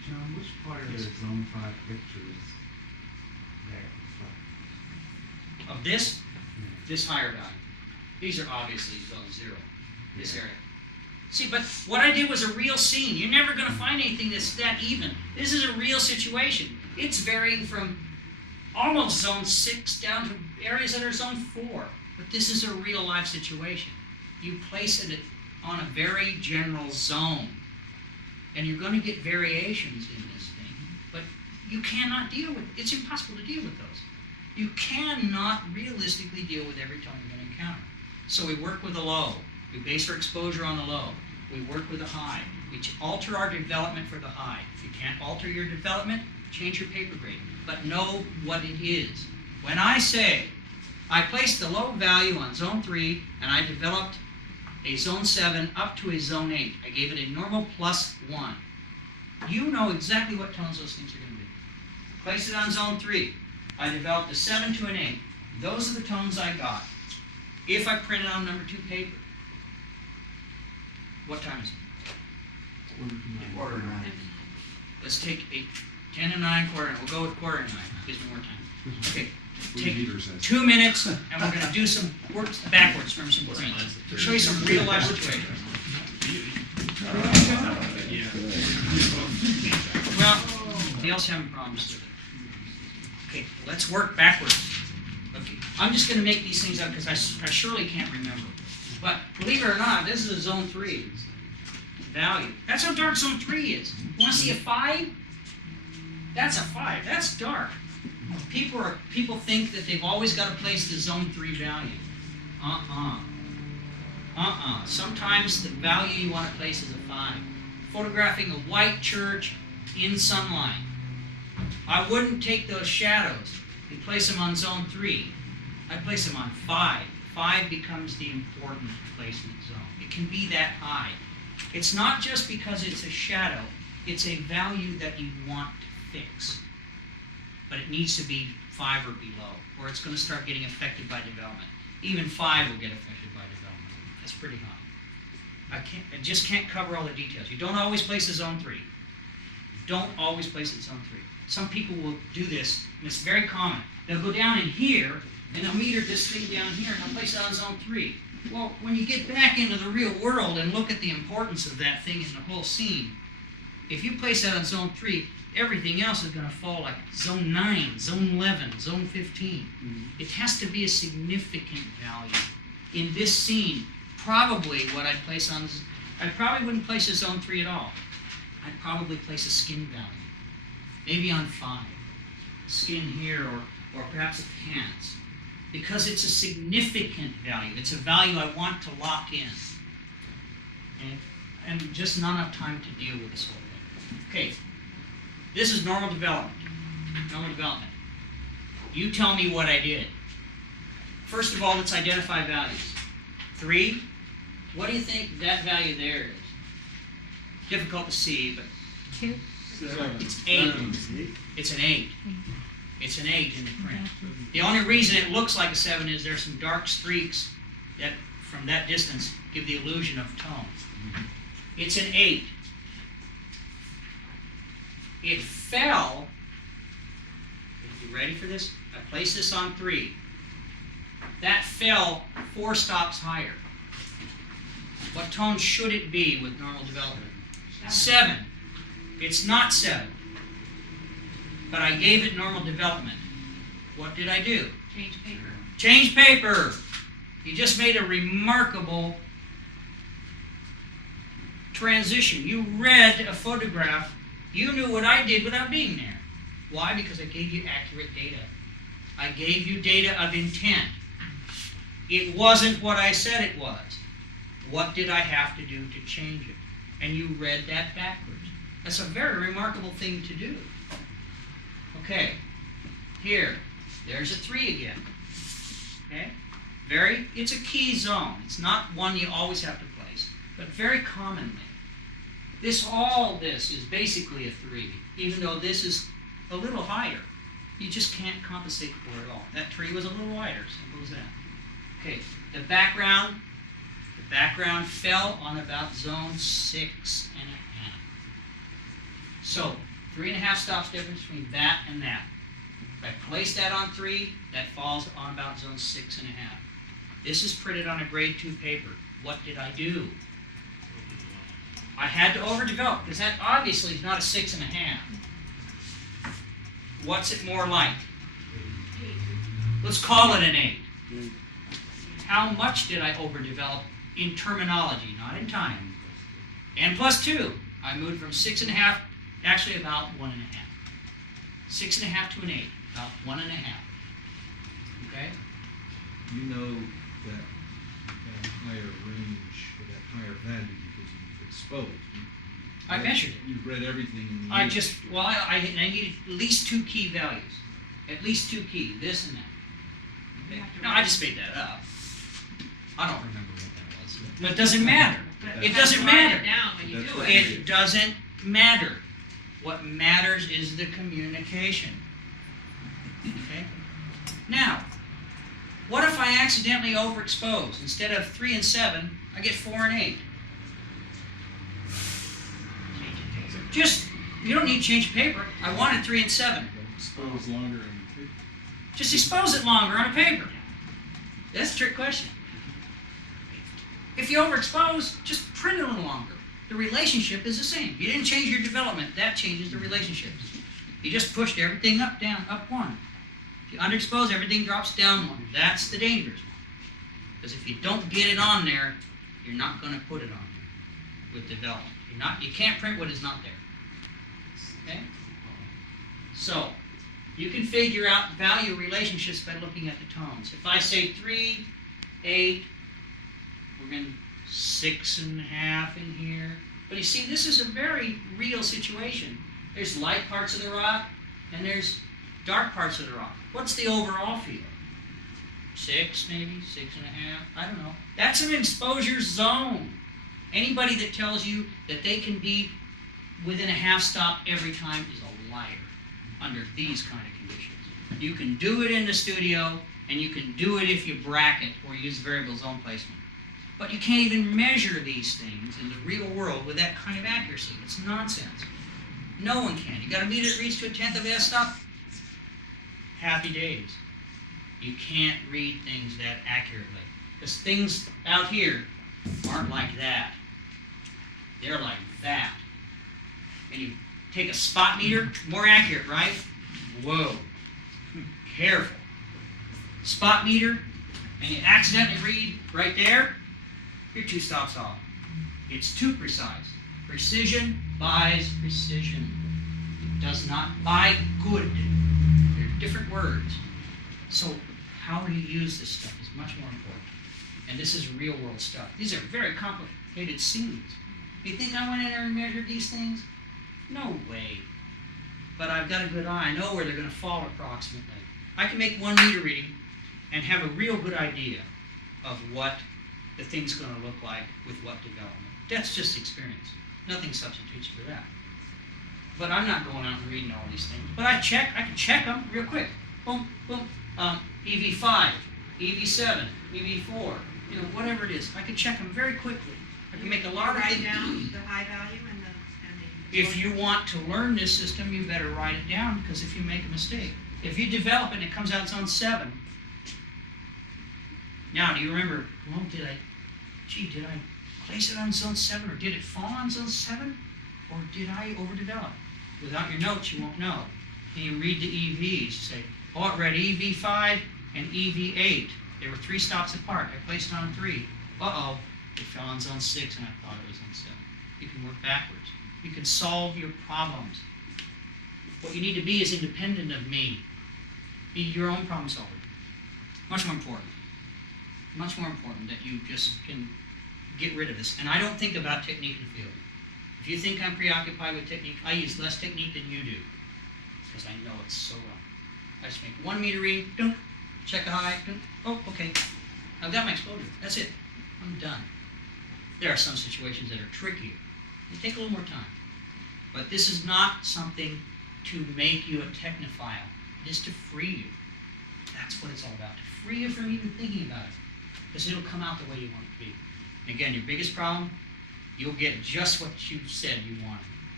John, which part of the zone 5 picture is there? Of this higher value. These are obviously zone 0, this area. See, but what I did was a real scene. You're never going to find anything that's that even. This is a real situation. It's varying from almost zone 6 down to areas that are zone 4. But this is a real life situation. You place it on a very general zone. And you're going to get variations in this thing. But you cannot deal with, it's impossible to deal with those. You cannot realistically deal with every tone you're going to encounter. So we work with a low. We base our exposure on the low. We work with a high. We alter our development for the high. If you can't alter your development, change your paper grade. But know what it is. When I say I placed the low value on zone 3 and I developed a zone 7 up to a zone 8, I gave it a normal plus 1. You know exactly what tones those things are going to be. Place it on zone 3. I developed a 7 to an 8. Those are the tones I got. If I print it on number 2 paper. What time is it? Quarter to 9. Let's take 10 to 9, quarter to 9. We'll go with quarter to 9. Gives me more time. Okay. Take 2 minutes, and we're going to do some work backwards from some print. Show you some real life situations. Well, the else having problems with it. Okay, let's work backwards. Okay, I'm just going to make these things up because I surely can't remember. But believe it or not, this is a zone 3 value. That's how dark zone 3 is. You want to see a 5? That's a 5. That's dark. People think that they've always got to place the zone 3 value. Sometimes the value you want to place is a 5. Photographing a white church in sunlight. I wouldn't take those shadows and place them on zone 3. I place them on 5. 5 becomes the important placement zone. It can be that high. It's not just because it's a shadow. It's a value that you want to fix. But it needs to be 5 or below, or it's going to start getting affected by development. Even 5 will get affected by development. That's pretty high. I just can't cover all the details. You don't always place a zone 3. Don't always place it zone 3. Some people will do this, and it's very common. They'll go down in here, and they'll meter this thing down here, and they'll place it on zone 3. Well, when you get back into the real world and look at the importance of that thing in the whole scene, if you place that on zone 3, everything else is going to fall like zone 9, zone 11, zone 15. It has to be a significant value. In this scene, probably what I'd place on, I probably wouldn't place a zone 3 at all. I'd probably place a skin value. Maybe on 5. Skin here, or perhaps a pants. Because it's a significant value. It's a value I want to lock in. And just not enough time to deal with this whole thing. Okay. This is normal development. Normal development. You tell me what I did. First of all, let's identify values. 3. What do you think that value there is? Difficult to see, but 2. it's 8. It's an 8. It's an 8 in the print. The only reason it looks like a 7 is there's some dark streaks that, from that distance, give the illusion of tone. It's an 8. It fell. Are you ready for this? I placed this on 3. That fell 4 stops higher. What tone should it be with normal development? 7. It's not 7. But I gave it normal development. What did I do? Change paper. Change paper. You just made a remarkable transition. You read a photograph. You knew what I did without being there. Why? Because I gave you accurate data. I gave you data of intent. It wasn't what I said it was. What did I have to do to change it? And you read that backwards. That's a very remarkable thing to do. Okay, here, there's a 3 again. Okay, it's a key zone. It's not one you always have to place, but very commonly. All this is basically a 3, even though this is a little higher. You just can't compensate for it all. That tree was a little wider, simple as that. Okay, the background fell on about zone 6.5. So, 3.5 stops difference between that and that. If I place that on 3, that falls on about zone 6.5. This is printed on a grade 2 paper. What did I do? I had to overdevelop, because that obviously is not a 6.5. What's it more like? Let's call it an 8. How much did I overdevelop in terminology, not in time? N plus 2. I moved from 6.5, actually about 1.5. 6.5 to an 8, about 1.5. Okay? You know that higher range, or that higher value, because you've exposed. I measured it. You've read everything in the. I needed at least 2 key values. At least 2 key, this and that. Okay? No, I just made that up. I don't remember what that was. But it doesn't matter. But It you have to doesn't write matter. it down when you That's do what it. It doesn't matter. What matters is the communication. Okay? Now, what if I accidentally overexpose? Instead of 3 and 7, I get 4 and 8. Just, you don't need to change the paper. I wanted 3 and 7. Expose longer in paper. Just expose it longer on a paper. That's a trick question. If you overexpose, just print it a little longer. The relationship is the same. You didn't change your development. That changes the relationships. You just pushed everything up, down, up 1. If you underexpose, everything drops down 1. That's the dangerous one. Because if you don't get it on there, you're not going to put it on there with development. You can't print what is not there. Okay? So, you can figure out value relationships by looking at the tones. If I say 3, 8, we're going 6.5 in here. But you see, this is a very real situation. There's light parts of the rock, and there's dark parts of the rock. What's the overall feel? 6 maybe, 6.5, I don't know. That's an exposure zone. Anybody that tells you that they can be within a half stop every time is a liar under these kind of conditions. You can do it in the studio, and you can do it if you bracket or use variable zone placement. But you can't even measure these things in the real world with that kind of accuracy. It's nonsense. No one can. You got a meter that reads to 1/10 of a stop? Happy days. You can't read things that accurately. Because things out here aren't like that. They're like that. And you take a spot meter, more accurate, right? Whoa. Careful. Spot meter, and you accidentally read right there, you're 2 stops off. It's too precise. Precision buys precision. It does not buy good. They're different words. So how you use this stuff is much more important. And this is real world stuff. These are very complicated scenes. You think I went in there and measured these things? No way. But I've got a good eye. I know where they're going to fall approximately. I can make 1 meter reading and have a real good idea of what the thing's going to look like with what development. That's just experience. Nothing substitutes for that. But I'm not going out and reading all these things. But I can check them real quick. Boom, boom. EV5, EV7, EV4, whatever it is. I can check them very quickly. I can make a lot of Write things. down the high value and the. If you want to learn this system, you better write it down, because if you make a mistake, if you develop it and it comes out zone 7, now do you remember, well, did I place it on zone 7, or did it fall on zone 7, or did I overdevelop? Without your notes, you won't know. And you read the EVs, say, oh, it read EV5 and EV8. They were 3 stops apart. I placed it on 3. Uh-oh, it fell on zone 6 and I thought it was on 7. You can work backwards. You can solve your problems. What you need to be is independent of me. Be your own problem solver. Much more important. Much more important that you just can get rid of this. And I don't think about technique in the field. If you think I'm preoccupied with technique, I use less technique than you do, because I know it's so wrong. I just make 1 meter reading, dunk, check a high, dunk, oh, okay. I've got my exposure. That's it. I'm done. There are some situations that are trickier. They take a little more time. But this is not something to make you a technophile. It is to free you. That's what it's all about. To free you from even thinking about it. Because it'll come out the way you want it to be. And again, your biggest problem, you'll get just what you said you wanted.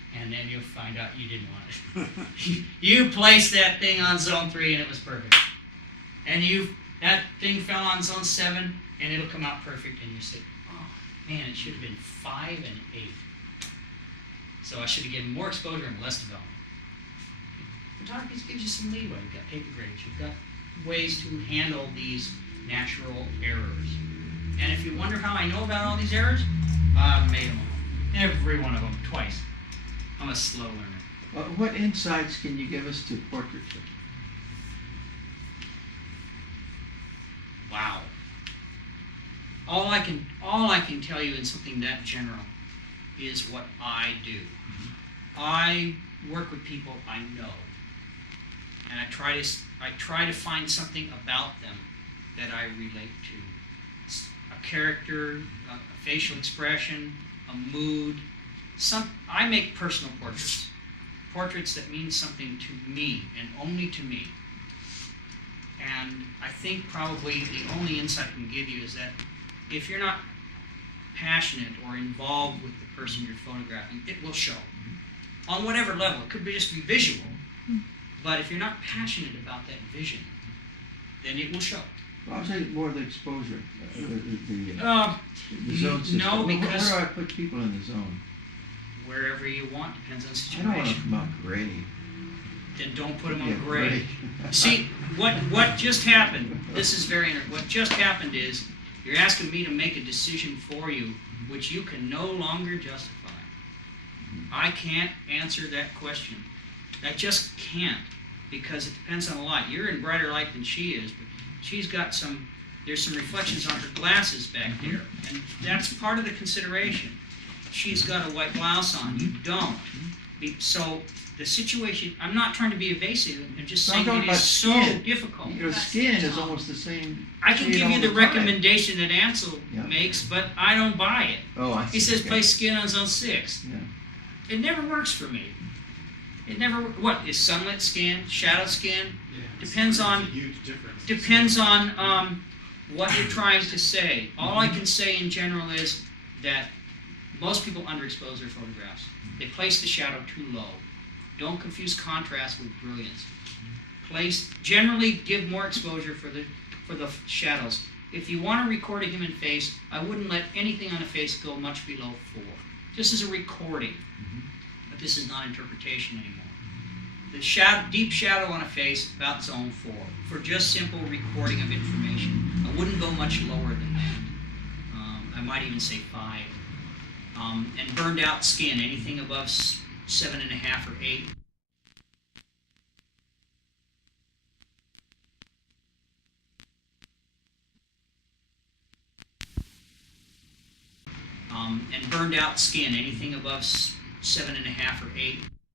and then you'll find out you didn't want it. You placed that thing on zone 3 and it was perfect. And that thing fell on zone 7 and it'll come out perfect, and you say, oh man, it should have been 5 and 8. So I should have given more exposure and less development. Photography gives you some leeway. You've got paper grades, you've got ways to handle these natural errors. And if you wonder how I know about all these errors, I've made them all. Every one of them, twice. I'm a slow learner. What insights can you give us to portraiture? Wow. All I can tell you in something that general is what I do. I work with people I know, and I try to find something about them that I relate to. A character, a facial expression, a mood. I make personal portraits. Portraits that mean something to me and only to me. And I think probably the only insight I can give you is that if you're not passionate or involved with the person you're photographing, it will show. On whatever level. It could be just be visual. But if you're not passionate about that vision, then it will show. Well, I'll say more the exposure, the zone system. No, because Where do I put people in the zone? wherever you want, depends on the I don't want to situation. come out gray. Then don't put them Yeah, on gray. See, what just happened, this is very interesting, what just happened is, you're asking me to make a decision for you, which you can no longer justify. I can't answer that question. I just can't, because it depends on a lot. You're in brighter light than she is, but she's got there's some reflections on her glasses back there, and that's part of the consideration. She's got a white blouse on, you don't. So the situation, I'm not trying to be evasive, I'm just So I'm saying talking it about is so skin. difficult. Your skin is almost the same. I can shade give all you the time. recommendation that Ansel Yeah. makes, but I don't buy it. Oh, I see. He says Okay. place skin on zone 6. Yeah. It never works for me. It never, what, is sunlit skin, shadow skin? Depends on, what you're trying to say. All I can say in general is that most people underexpose their photographs. They place the shadow too low. Don't confuse contrast with brilliance. Generally give more exposure for the shadows. If you want to record a human face, I wouldn't let anything on a face go much below 4. Just as a recording. But this is not interpretation anymore. The deep shadow on a face, about zone 4. For just simple recording of information. I wouldn't go much lower than that. I might even say 5. And burned out skin, anything above 7.5 or 8. And burned out skin, anything above 7.5 or 8.